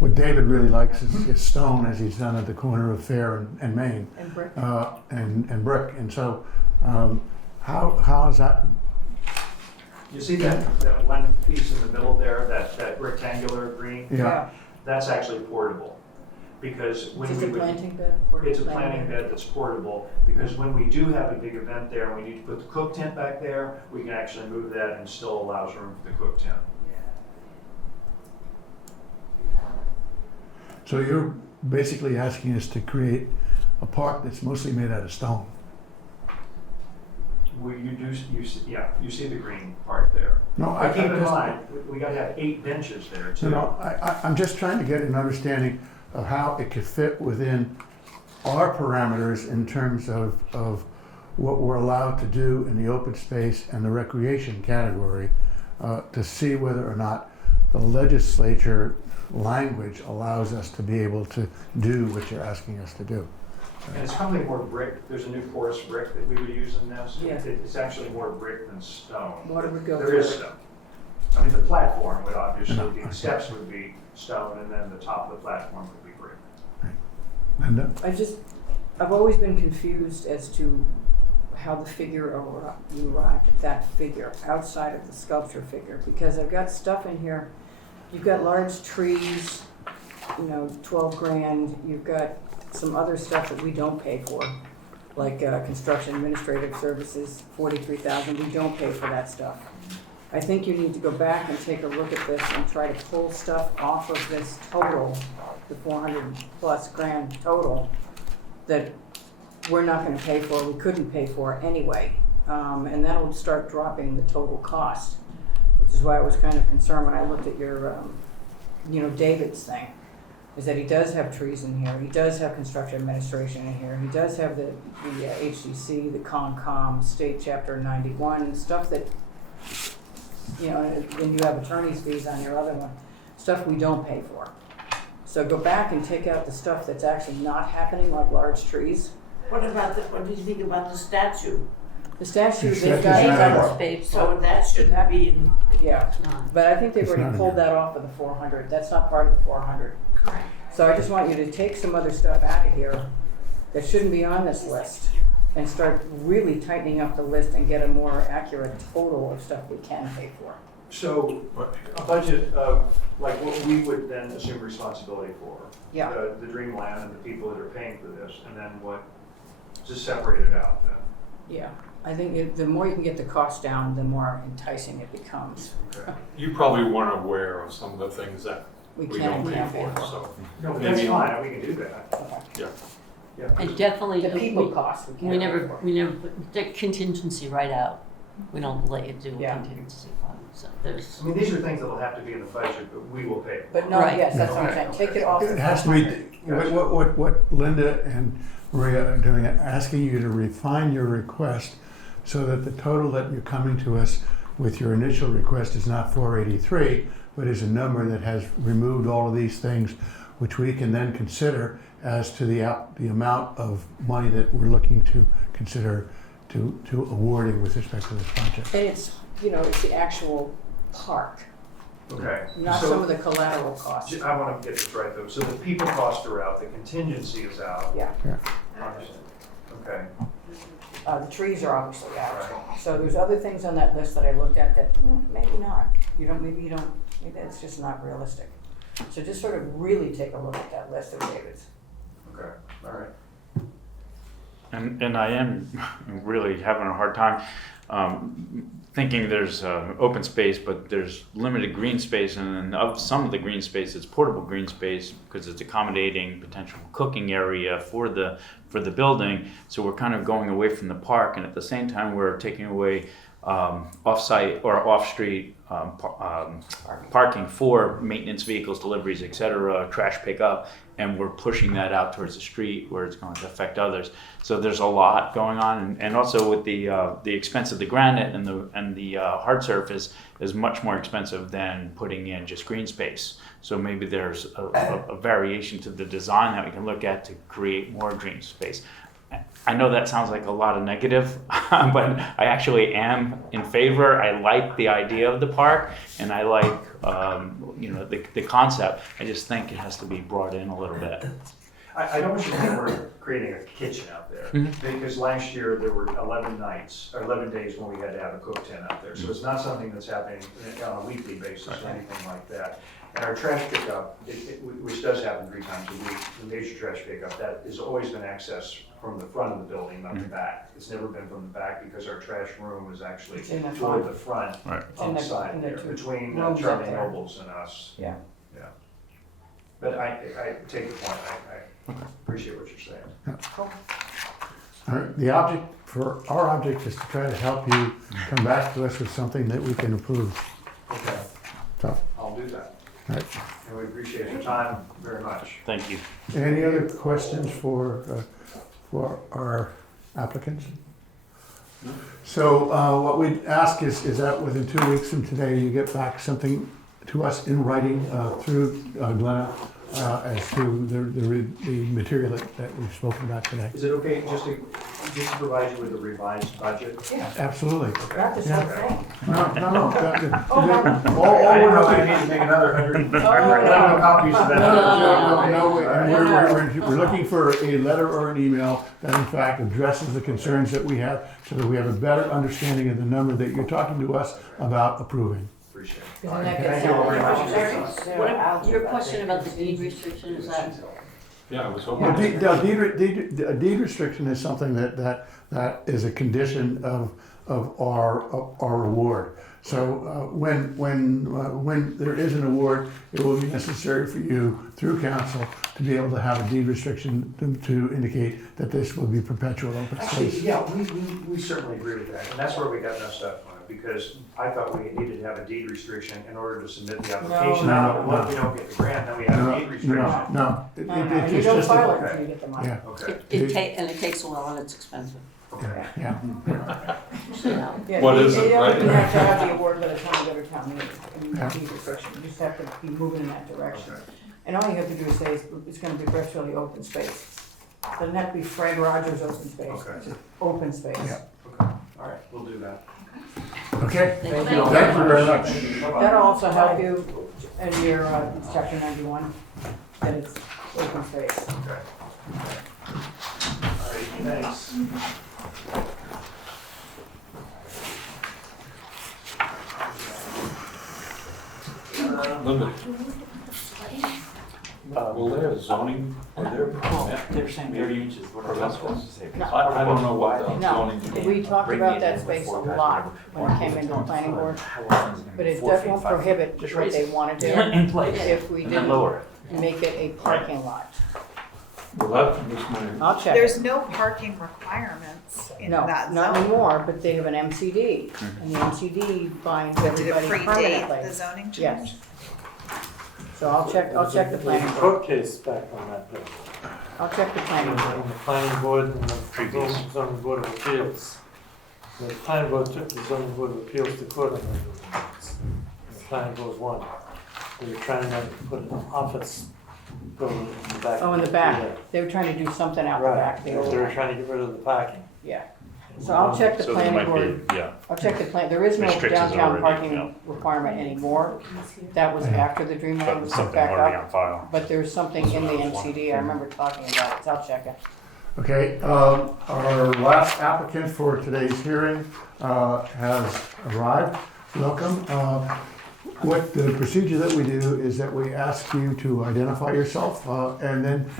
what David really likes is stone, as he's done at the corner of Fair and Main, And brick. and brick. And so, how is that? You see that one piece in the middle there, that rectangular green? Yeah. That's actually portable, because when Just we a would. planting bed? Or It's a planting bed that's portable, because when we do have a big event there and we need to put the cook tent back there, we can actually move that and still allows room for the cook tent. So you're basically asking us to create a park that's mostly made out of stone. You see the green part there. No, But keep in just- mind, we gotta have 8 benches there too. No, I'm just trying to get an understanding of how it could fit within our parameters in terms of what we're allowed to do in the open space and the recreation category, to see whether or not the legislature language allows us to be able to do what you're asking us to do. And it's probably more brick, there's a new porous brick that we would use in this. Yeah. It's actually more brick than stone. Water would go There through is it. stone. I mean, the platform would obviously No, be, okay. the steps would be stone, and then the top of the platform would be brick. Linda? I've always been confused as to how the figure you arrived at that figure outside of the sculpture figure, because I've got stuff in here. You've got large trees, 12 grand. You've got some other stuff that we don't pay for, like construction administrative services, 43,000. We don't pay for that stuff. I think you need to go back and take a look at this and try to pull stuff off of this total, the 400+ grand total, that we're not going to pay for, we couldn't pay for anyway. And that'll start dropping the total cost, which is why I was kind of concerned when I looked at your, David's thing, is that he does have trees in here, he does have construction administration in here, he does have the HCC, the Concom, State Chapter 91, stuff that, and you have attorney's fees on your other one, stuff we don't pay for. So go back and take out the stuff that's actually not happening, like large trees. What do you think about the statue? The statue, The they've statue's got not covered. out. Space, So that shouldn't be in. Yeah, it's not. but I think they've It's already not in pulled there. that off of the 400. That's not part of the 400. Correct. So I just want you to take some other stuff out of here that shouldn't be on this list and start really tightening up the list and get a more accurate total of stuff we can pay for. So a budget of, like, what we would then assume responsibility for. Yeah. The Dreamland and the people that are paying for this, and then just separate it out then. Yeah, I think the more you can get the cost down, the more enticing it becomes. Okay. You probably weren't aware of some of the things that We we can't don't pay pay for, for. so. No, but that's Maybe- fine, we can do that. Okay. Yeah. And definitely, The people cost we can't. we pay for. never put the contingency right out. We don't let you do a Yeah. contingency fund, so there's. I mean, these are things that will have to be in the budget, but we will pay. But no, Right. yes, that's what I'm Okay. saying. Take it off. It the has to be, 400. what Linda and Maria are doing, asking you to refine your request so that the total that you're coming to us with your initial request is not 483, but is a number that has removed all of these things which we can then consider as to the amount of money that we're looking to consider to awarding with respect to this project. And it's, it's the actual park, Okay. not So- some of the collateral costs. I want to get this right though. So the people costs are out, the contingency is out. Yeah. Okay. The trees are obviously out. Right. So there's other things on that list that I looked at that maybe not. Maybe it's just not realistic. So just sort of really take a look at that list of David's. Okay. All right. And I am really having a hard time thinking there's open space, but there's limited green space, and then of some of the green space, it's portable green space because it's accommodating potential cooking area for the building. So we're kind of going away from the park, and at the same time, we're taking away off-site or off-street parking for maintenance vehicles, deliveries, etc., trash pickup, and we're pushing that out towards the street where it's going to affect others. So there's a lot going on, and also with the expense of the granite and the hard surface is much more expensive than putting in just green space. So maybe there's a variation to the design that we can look at to create more green space. I know that sounds like a lot of negative, but I actually am in favor. I like the idea of the park, and I like the concept. I just think it has to be brought in a little bit. I don't want you to think we're creating a kitchen out there, because last year there were 11 days when we had to have a cook tent out there. So it's not something that's happening on a weekly basis or anything like that. And our trash pickup, which does happen 3 times a week, the major trash pickup, that has always been accessed from the front of the building, not the back. It's never been from the back because our trash room is actually It's in the toward front. the front Right. on the in side the there, two between rooms up Charlie there. Nobles and us. Yeah. Yeah. But I take the point. I appreciate what you're saying. All right, our object is to try to help you come back to us with something that we can approve. Okay. So, I'll do that. all right. And we appreciate your time very much. Thank you. Any other questions for our applicants? So what we'd ask is that within 2 weeks from today, you get back something to us in writing through Glenna as to the material that we've spoken about today. Is it okay just to provide you with a revised budget? Yeah. Absolutely. Not the same thing. No. I didn't know I need to make another 111 copies of that. No, we're looking for a letter or an email that in fact addresses the concerns that we have so that we have a better understanding of the number that you're talking to us about approving. Appreciate it. Because then that Thank gets you all out very there. much. What about your question about the deed restriction, is that? Yeah, I was The hoping. deed restriction is something that is a condition of our award. So when there is an award, it will be necessary for you through council to be able to have a deed restriction to indicate that this will be perpetual open Actually, space. yeah, we certainly agree with that, and that's where we got messed up on it, because I thought we needed to have a deed restriction in order to submit the application. No. What if we don't get the grant, then we have a deed restriction? No. You It's don't just file a- it until you get the money. Yeah, Okay. And it takes a while and it's expensive. yeah. So, Yeah, What you- is it, You don't right? even have to have the award by the time you go to town meeting, Yeah. deed restriction, you just have to be moving in that direction. Okay. And all you have to do is say it's gonna be virtually open space. Doesn't have to be Fred Rogers open space, Okay. it's just open space. Yeah. Okay, all right, we'll do that. Okay, Thank you. thank you very much. Bye-bye. That'll also help you in your, chapter 91, that it's open space. Okay. All right, thanks. Linda, will they have zoning, or They're saying variances, what are they supposed to say? I don't know what the No, zoning. we talked about that space a lot when it came into the planning board, but it won't prohibit Just what raise they it. wanna do In place. if we And then didn't lower it. make it a parking lot. Well, that's my. I'll check. There's no parking requirements in No, that not zone. anymore, but they have an MCD, and the MCD binds Did it everybody predate permanently. the zoning change? Yes. So I'll check the planning There's a board. court case back on that page. I'll check the planning board. On the planning board and the Previous. zoning board of appeals. The planning board took the zoning board of appeals to court on those ordinances. The planning board won. They were trying to put an office go in the back. Oh, in the back. They were trying to do something out the Right, back they there. were trying to get rid of the parking. Yeah. So I'll check the So there planning might be, board. yeah. I'll check the plan, there is no Restrictions downtown already, yeah. parking requirement anymore. That was after the Dreamland But was put something back already up. on file. But there's something in the NCD, I remember talking about it, so I'll check it. Okay, our last applicant for today's hearing has arrived. Welcome. What the procedure that we do is that we ask you to identify yourself and then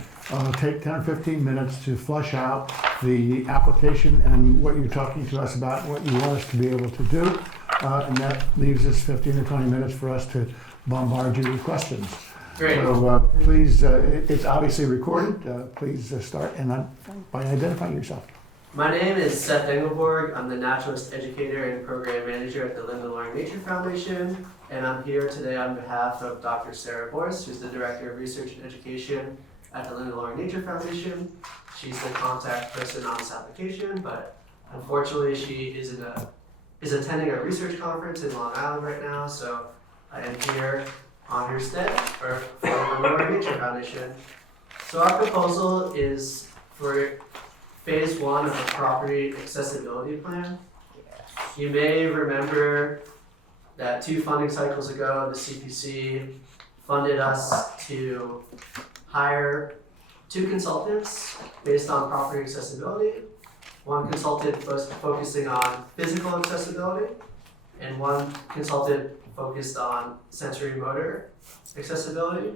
take 10 or 15 minutes to flush out the application and what you're talking to us about, what you want us to be able to do. And that leaves us 15 or 20 minutes for us to bombard you with questions. Great. So please, it's obviously recorded. Please start by identifying yourself. My name is Seth Engelborg. I'm the naturalist educator and program manager at the Linda Loring Nature Foundation. And I'm here today on behalf of Dr. Sarah Boyce, who's the Director of Research and Education at the Linda Loring Nature Foundation. She's the contact person on this application, but unfortunately she is attending a research conference in Long Island right now, so I am here on her stead for the Linda Loring Nature Foundation. So our proposal is for phase 1 of the property accessibility plan. You may remember that 2 funding cycles ago, the CPC funded us to hire 2 consultants based on property accessibility. 1 consultant focusing on physical accessibility, and 1 consultant focused on sensory motor accessibility.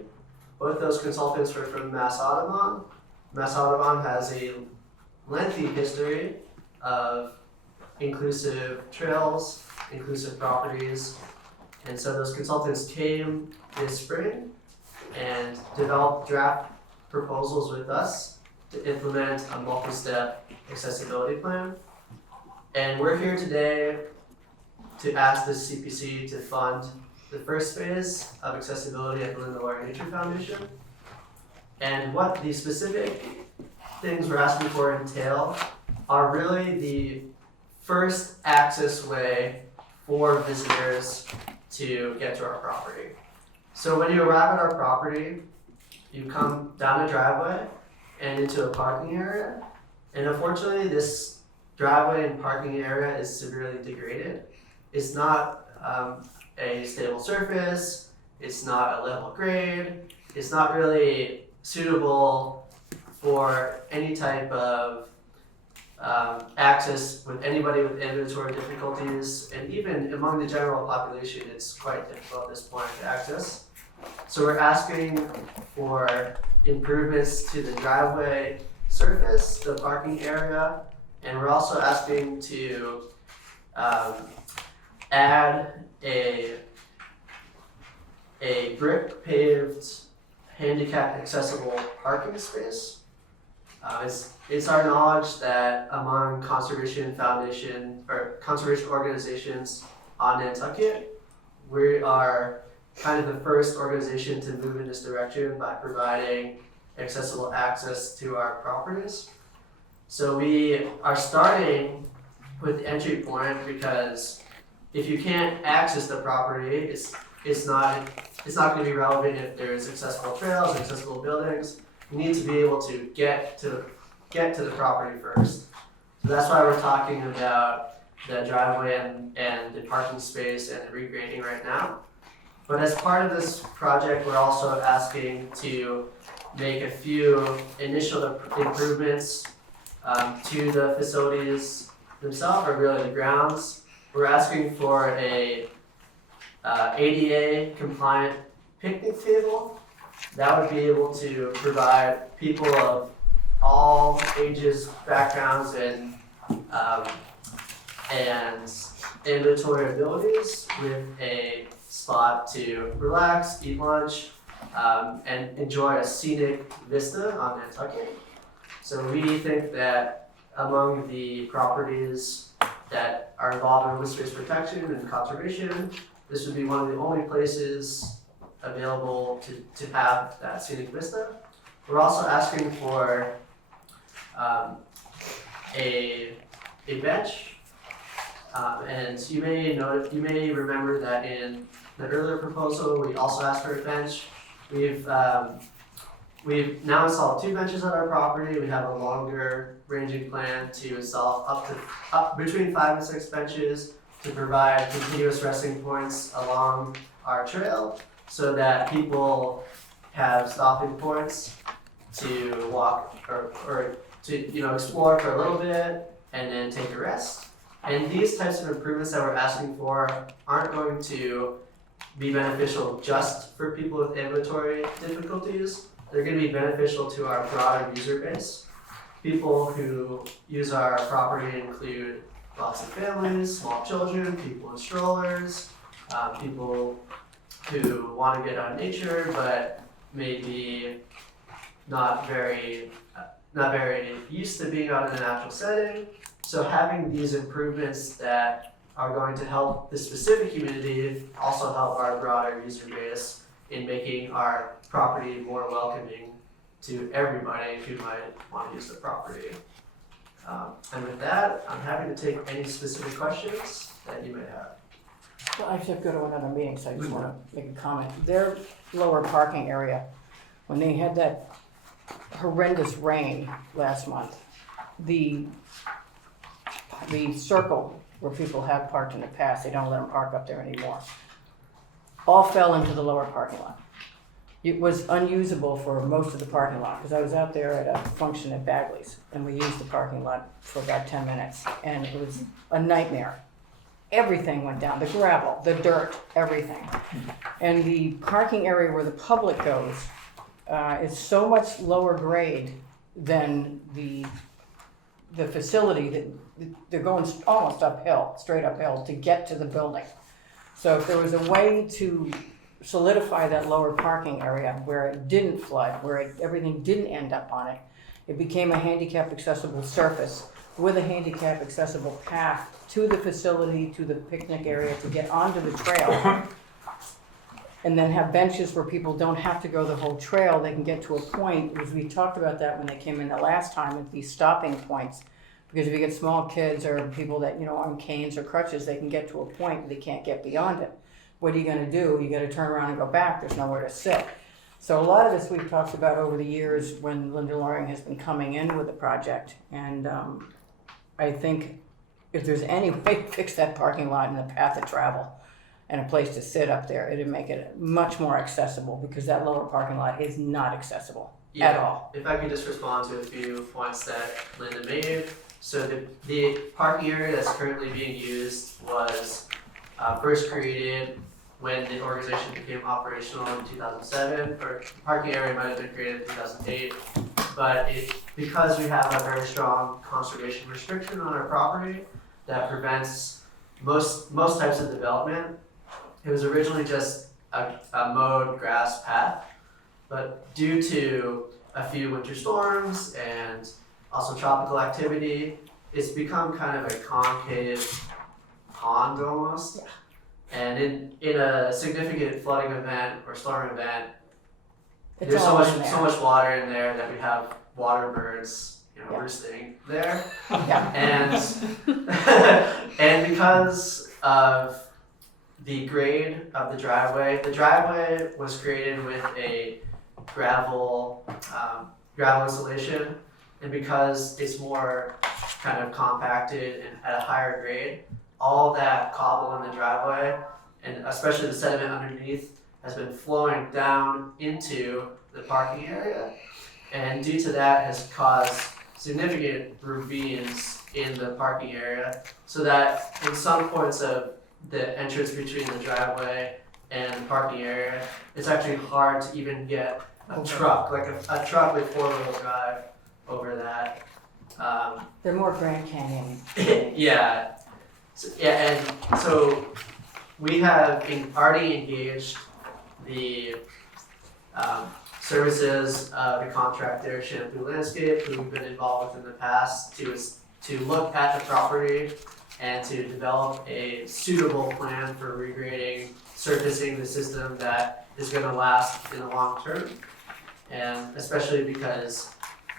Both those consultants were from Mass Audubon. Mass Audubon has a lengthy history of inclusive trails, inclusive properties, and so those consultants came this spring and developed draft proposals with us to implement a multi-step accessibility plan. And we're here today to ask the CPC to fund the first phase of accessibility at the Linda Loring Nature Foundation. And what the specific things we're asking for entail are really the first access way for visitors to get to our property. So when you arrive at our property, you come down a driveway and into a parking area. And unfortunately, this driveway and parking area is severely degraded. It's not a stable surface, it's not a level grade, it's not really suitable for any type of access with anybody with inventory difficulties, and even among the general population, it's quite difficult at this point to access. So we're asking for improvements to the driveway surface, the parking area, and we're also asking to add a brick paved handicap accessible parking space. It's our knowledge that among conservation foundation or conservation organizations on Nantucket, we are kind of the first organization to move in this direction by providing accessible access to our properties. So we are starting with the entry point because if you can't access the property, it's not going to be relevant if there's accessible trails, accessible buildings. You need to be able to get to the property first. So that's why we're talking about the driveway and the parking space and the regrading right now. But as part of this project, we're also asking to make a few initial improvements to the facilities themselves, or really the grounds. We're asking for a ADA compliant picnic table that would be able to provide people of all ages, backgrounds, and ambulatory abilities with a spot to relax, eat lunch, and enjoy a scenic vista on Nantucket. So we think that among the properties that are involved in open space protection and conservation, this would be one of the only places available to have that scenic vista. We're also asking for a bench, and you may remember that in the earlier proposal we also asked for a bench. We've we've now installed 2 benches on our property. We have a longer ranging plan to install up between 5 and 6 benches to provide continuous resting points along our trail so that people have stopping points to walk or to explore for a little bit and then take a rest. And these types of improvements that we're asking for aren't going to be beneficial just for people with ambulatory difficulties. They're going to be beneficial to our broader user base. People who use our property include lots of families, small children, people in strollers, people who want to get out in nature but maybe not very used to being out in a natural setting. So having these improvements that are going to help the specific community also help our broader user base in making our property more welcoming to everybody who might want to use the property. And with that, I'm happy to take any specific questions that you may have. Well, I have to go to another meeting, so I just want to make a comment. Their lower parking area, when they had that horrendous rain last month, the circle where people have parked in the past, they don't let them park up there anymore, all fell into the lower parking lot. It was unusable for most of the parking lot, because I was out there at a function at Bagley's, and we used the parking lot for about 10 minutes, and it was a nightmare. Everything went down, the gravel, the dirt, everything. And the parking area where the public goes is so much lower grade than the facility that they're going almost uphill, straight uphill to get to the building. So if there was a way to solidify that lower parking area where it didn't flood, where everything didn't end up on it, it became a handicap accessible surface with a handicap accessible path to the facility, to the picnic area, to get onto the trail. And then have benches where people don't have to go the whole trail, they can get to a point, because we talked about that when they came in the last time, at these stopping points. Because if you get small kids or people that, on canes or crutches, they can get to a point where they can't get beyond it. What are you gonna do? You gotta turn around and go back, there's nowhere to sit. So a lot of this we've talked about over the years when Linda Loring has been coming in with the project. And I think if there's any way to fix that parking lot and the path of travel and a place to sit up there, it'd make it much more accessible, because that lower parking lot is not accessible at all. If I could just respond to a few points that Linda made. So the parking area that's currently being used was first created when the organization became operational in 2007, or the parking area might have been created in 2008. But because we have a very strong conservation restriction on our property that prevents most types of development, it was originally just a mowed grass path. But due to a few winter storms and also tropical activity, it's become kind of a concave pond almost. Yeah. And in a significant flooding event or storm event, It's there's all in so there. much water in there that we have water birds, Yeah. roosting there. Yeah. And because of the grade of the driveway was created with a gravel installation, and because it's more kind of compacted and at a higher grade, all that cobble in the driveway, and especially the sediment underneath, has been flowing down into the parking area, and due to that has caused significant ravines in the parking area, so that in some points of the entrance between the driveway and the parking area, it's actually hard to even get a truck, like a truck with 4-wheel drive over that. They're more Grand Canyon. Yeah. So we have already engaged the services of the contractor Shampoo Landscape, who we've been involved with in the past, to look at the property and to develop a suitable plan for regrading, surfacing the system that is going to last in the long term. And especially because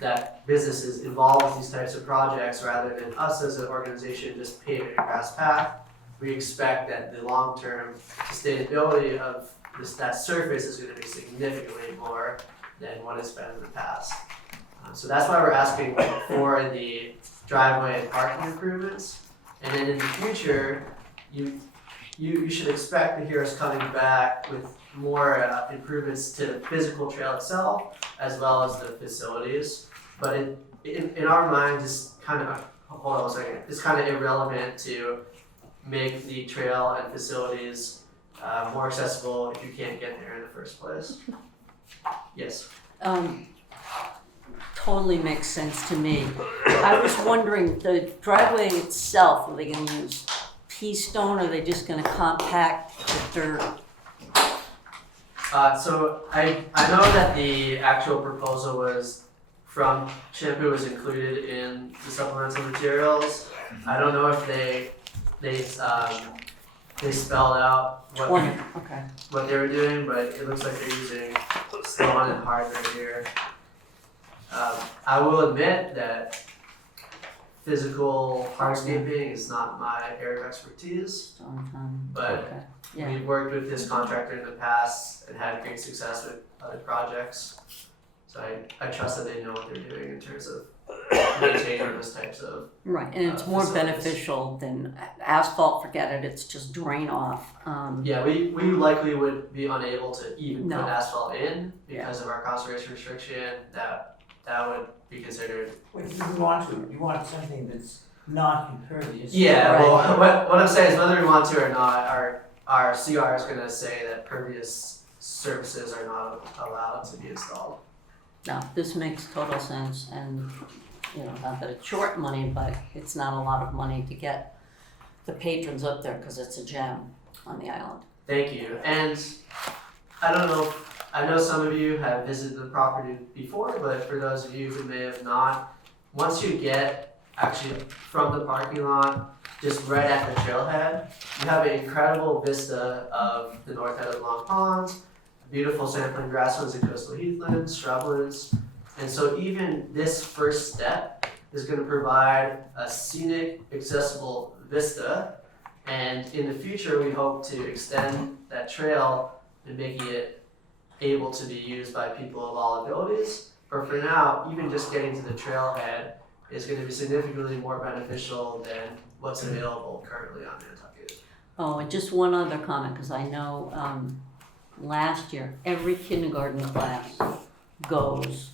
that businesses involved with these types of projects, rather than us as an organization just paving a grass path, we expect that the long-term sustainability of that surface is going to be significantly more than what it's been in the past. So that's why we're asking for the driveway and parking improvements. And then in the future, you should expect to hear us coming back with more improvements to the physical trail itself, as well as the facilities. But in our mind, it's kind of, hold on a second, it's kind of irrelevant to make the trail and facilities more accessible if you can't get there in the first place. Yes. Totally makes sense to me. I was wondering, the driveway itself, are they gonna use pea stone, or are they just gonna compact the dirt? So I know that the actual proposal was from shampoo was included in the supplemental materials. I don't know if they spelled out Okay. what they were doing, but it looks like they're using stone and hardware here. I will admit that physical hardscaping is not my area of expertise, but Okay. Yeah. we've worked with this contractor in the past and had great success with other projects. So I trust that they know what they're doing in terms of maintaining those types of. Right, and it's more facilities. beneficial than asphalt, forget it, it's just drain off. Yeah, we likely would be unable to even No. put asphalt in because of our conservation restriction. That would be considered. What you want something that's not impervious. Yeah, Right. well, what I'm saying is whether we want to or not, our CR is going to say that pervious surfaces are not allowed to be installed. No, this makes total sense, and, not that it's short money, but it's not a lot of money to get the patrons up there, because it's a gem on the island. Thank you. And I don't know, I know some of you have visited the property before, but for those of you who may have not, once you get actually from the parking lot, just right at the trailhead, you have an incredible vista of the north head of Long Pond, beautiful sampling grasslands and coastal heathlands, shrublands. And so even this first step is going to provide a scenic, accessible vista. And in the future, we hope to extend that trail and making it able to be used by people of all abilities. But for now, even just getting to the trailhead is going to be significantly more beneficial than what's available currently on Nantucket. Oh, and just one other comment, because I know last year, every kindergarten class goes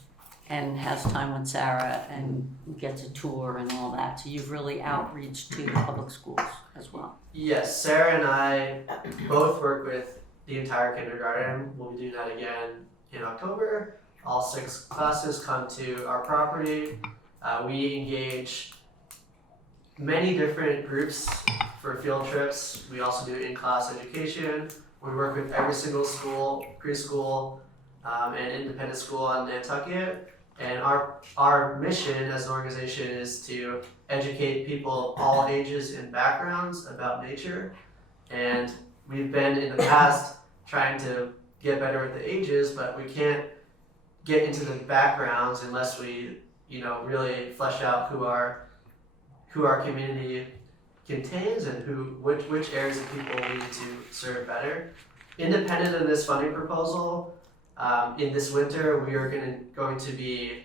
and has time with Sarah and gets a tour and all that. So you've really outreached to the public schools as well. Yes, Sarah and I both work with the entire kindergarten. We'll be doing that again in October. All 6 classes come to our property. We engage many different groups for field trips. We also do in-class education. We work with every single school, preschool, and independent school on Nantucket. And our mission as an organization is to educate people of all ages and backgrounds about nature. And we've been in the past trying to get better at the ages, but we can't get into the backgrounds unless we, really flesh out who our community contains and which areas of people we need to serve better. Independent of this funding proposal, in this winter we are going to be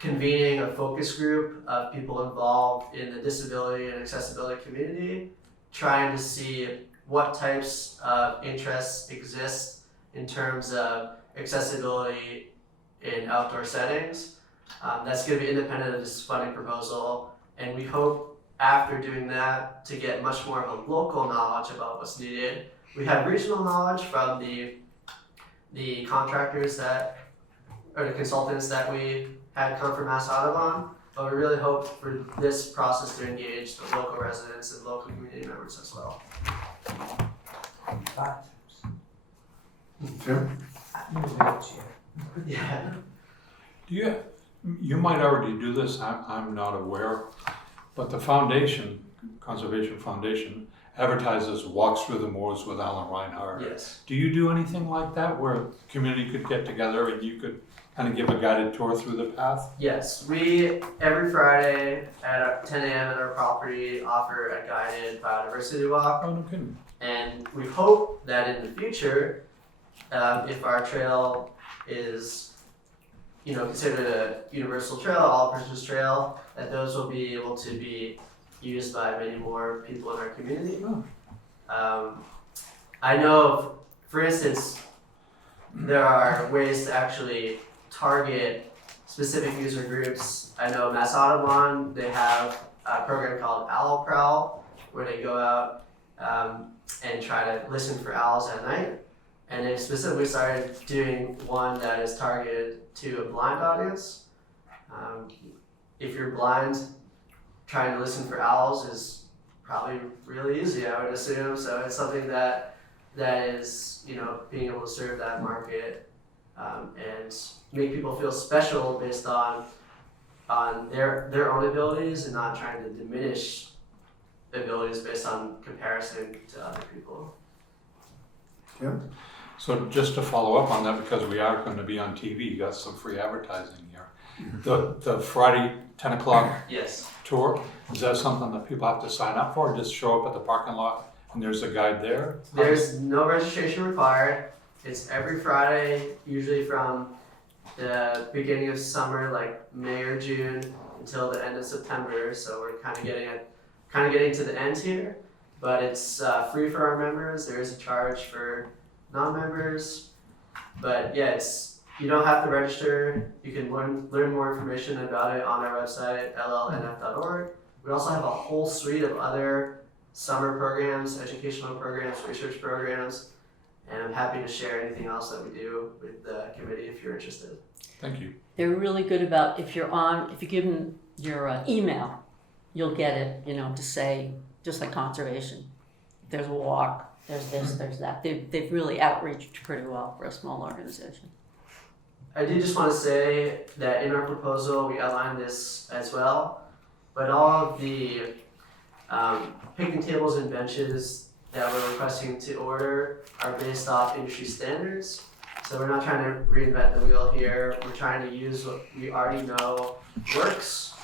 convening a focus group of people involved in the disability and accessibility community, trying to see what types of interests exist in terms of accessibility in outdoor settings. That's going to be independent of this funding proposal, and we hope after doing that to get much more of a local knowledge about what's needed. We have regional knowledge from the contractors or the consultants that we had come from Mass Audubon, but we really hope for this process to engage the local residents and local community members as well. Tim? Yeah. You might already do this, I'm not aware, but the foundation, Conservation Foundation, advertises Walks Through the Moors with Alan Reinhardt. Yes. Do you do anything like that where the community could get together and you could kind of give a guided tour through the path? Yes, we every Friday at 10 a.m. at our property offer a guided biodiversity walk. Oh, no kidding. And we hope that in the future, if our trail is, considered a universal trail, all-purpose trail, that those will be able to be used by many more people in our community. I know, for instance, there are ways to actually target specific user groups. I know Mass Audubon, they have a program called Owl Prowl, where they go out and try to listen for owls at night. And they've specifically started doing one that is targeted to a blind audience. If you're blind, trying to listen for owls is probably really easy, I would assume. So it's something that is, being able to serve that market and make people feel special based on their own abilities and not trying to diminish abilities based on comparison to other people. Jim? So just to follow up on that, because we are going to be on TV, you got some free advertising here. The Friday 10 o'clock Yes. tour, is that something that people have to sign up for? Just show up at the parking lot and there's a guide there? There's no registration required. It's every Friday, usually from the beginning of summer, like May or June, until the end of September. So we're kind of getting to the end here. But it's free for our members. There is a charge for non-members. But yeah, you don't have to register. You can learn more information about it on our website, llnf.org. We also have a whole suite of other summer programs, educational programs, research programs, and I'm happy to share anything else that we do with the committee if you're interested. Thank you. They're really good about if you give them your email, you'll get it, to say, just like conservation. There's a walk, there's this, there's that. They've really outreached pretty well for a small organization. I do just want to say that in our proposal, we outlined this as well, but all of the picnic tables and benches that we're requesting to order are based off industry standards. So we're not trying to reinvent the wheel here. We're trying to use what we already know works.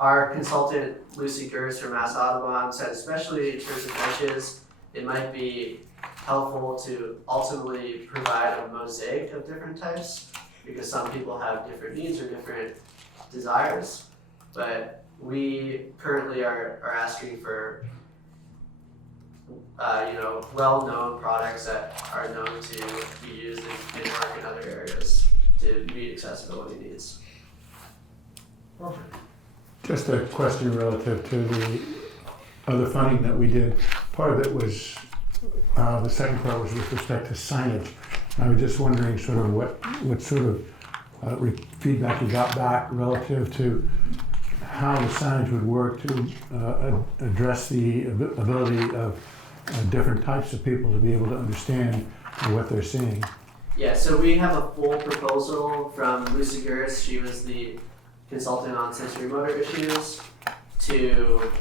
Our consultant, Lucy Gertz from Mass Audubon, said especially in terms of benches, it might be helpful to ultimately provide a mosaic of different types because some people have different needs or different desires. But we currently are asking for well-known products that are known to be used in work in other areas to meet accessibility needs. Perfect. Just a question relative to the other funding that we did. Part of it was, the second part was with respect to signage. I was just wondering sort of what sort of feedback you got back relative to how the signage would work to address the ability of different types of people to be able to understand what they're seeing. Yeah, so we have a full proposal from Lucy Gertz. She was the consultant on sensory motor issues to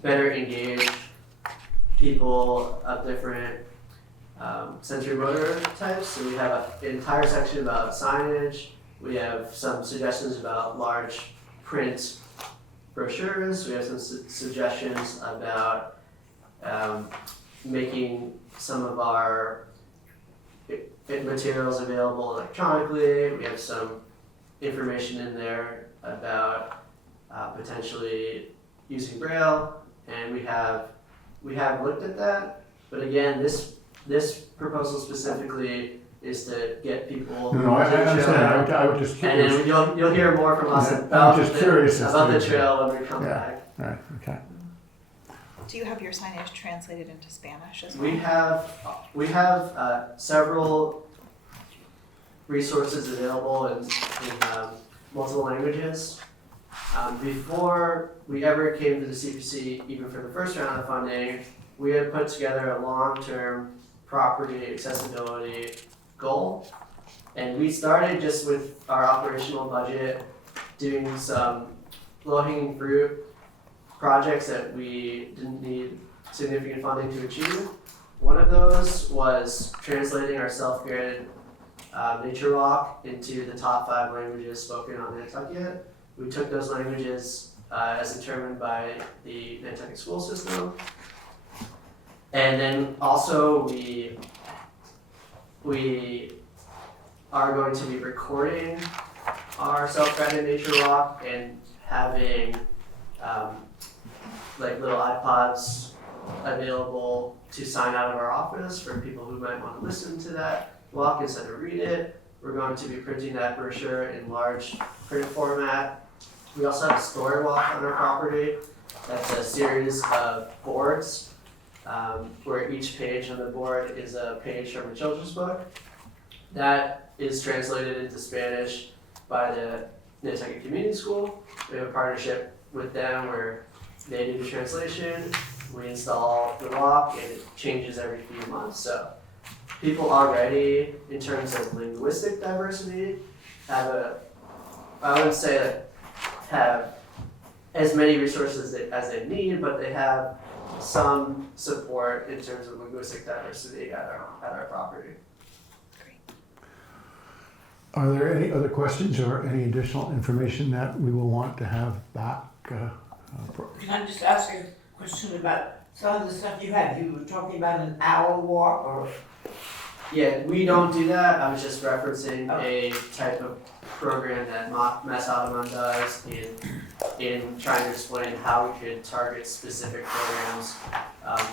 better engage people of different sensory motor types. So we have an entire section about signage. We have some suggestions about large print brochures. We have some suggestions about making some of our materials available electronically. We have some information in there about potentially using Braille, and we have looked at that. But again, this proposal specifically is to get people. No, I understand. I was just curious. And then you'll hear more from us I'm just curious about the trail when we come back. All right. Okay. Do you have your signage translated into Spanish as well? We have several resources available in multiple languages. Before we ever came to the CPC, even for the first round of funding, we had put together a long-term property accessibility goal. And we started just with our operational budget, doing some low-hanging fruit projects that we didn't need significant funding to achieve. One of those was translating our self-guided nature walk into the top 5 languages spoken on Nantucket. We took those languages as determined by the Nantucket school system. And then also we we are going to be recording our self-guided nature walk and having like little iPods available to sign out of our office for people who might want to listen to that walk instead of read it. We're going to be printing that brochure in large print format. We also have a story walk on our property. That's a series of boards where each page on the board is a page from a children's book. That is translated into Spanish by the Nantucket Community School. We have a partnership with them where they do the translation, we install the walk, and it changes every few months. So people already, in terms of linguistic diversity, have I wouldn't say that have as many resources as they need, but they have some support in terms of linguistic diversity at our property. Are there any other questions or any additional information that we will want to have back? Can I just ask you a question about some of the stuff you had? You were talking about an hour walk or? Yeah, we don't do that. I was just referencing a type of program that Mass Audubon does in trying to explain how we could target specific programs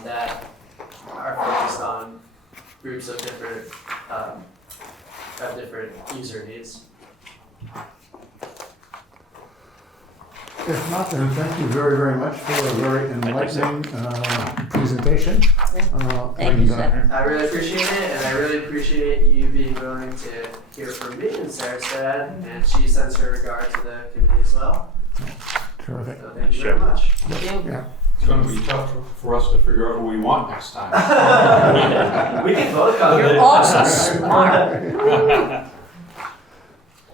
that are focused on groups of different user needs. If not, then thank you very, very much for a very enlightening presentation. Thank you, sir. I really appreciate it, and I really appreciate you being willing to hear from me and Sarah said, and she sends her regard to the committee as well. Terrific. So thank you very much. Yeah. It's gonna be tough for us to figure out who we want next time. We can vote on it. You're also smart.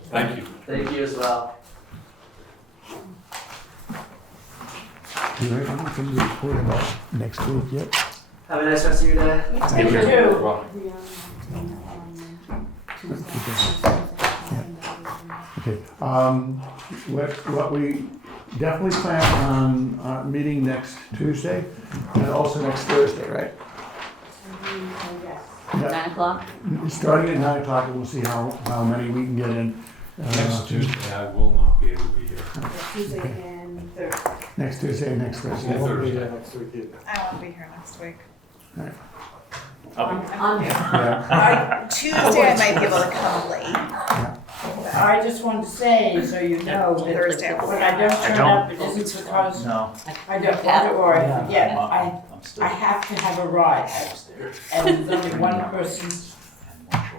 Thank you. Thank you as well. Do you have anything to report about next week yet? Have a nice rest of your day. Thank you. Well, Okay, what we definitely plan on meeting next Tuesday and also next Thursday, right? Yeah, 9 o'clock? starting at 9 o'clock, and we'll see how many we can get in. next Tuesday, I will not be able to be here. Tuesday and Thursday. Next Tuesday and next Thursday. Yeah, Thursday. I won't be here next week. I'm here. Yeah, Tuesday I might be able to come late. I just want to say, so you know, that Thursday. when I don't turn up, it isn't because No. I don't want to or I forget. I'm still I have to have a ride. And there's only one person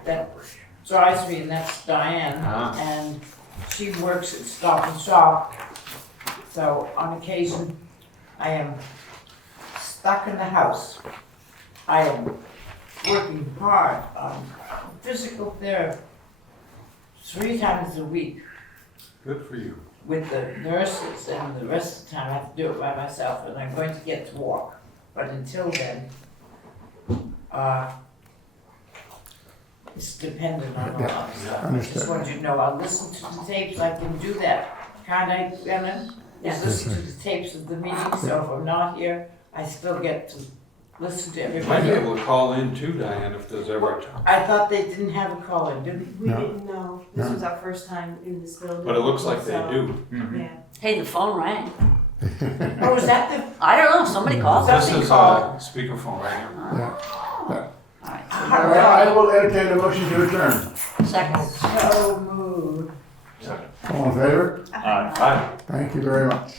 that drives me, and that's Diane. And she works at Stop and Shop. So on occasion, I am stuck in the house. I am working hard on physical therapy 3 times a week Good for you. with the nurses, and the rest of the time I have to do it by myself, and I'm going to get to walk. But until then, it's dependent on a lot of stuff. I just want you to know, I'll listen to the tapes, I can do that. Can't I, Ellen? Just listen to the tapes of the meeting, so if I'm not here, I still get to listen to You might be everybody. able to call in too, Diane, if there's ever a time. I thought they didn't have a call-in, did they? We No. didn't know. This No. was our first time in this building. But it looks like they so, do. Yeah. Hey, the phone rang. Oh, was that the, I don't know, somebody called. This Something is called. a speakerphone right here. yeah. All right. All right, I will entertain a motion to adjourn. Second. so moved. All in favor? Aye. Thank you very much.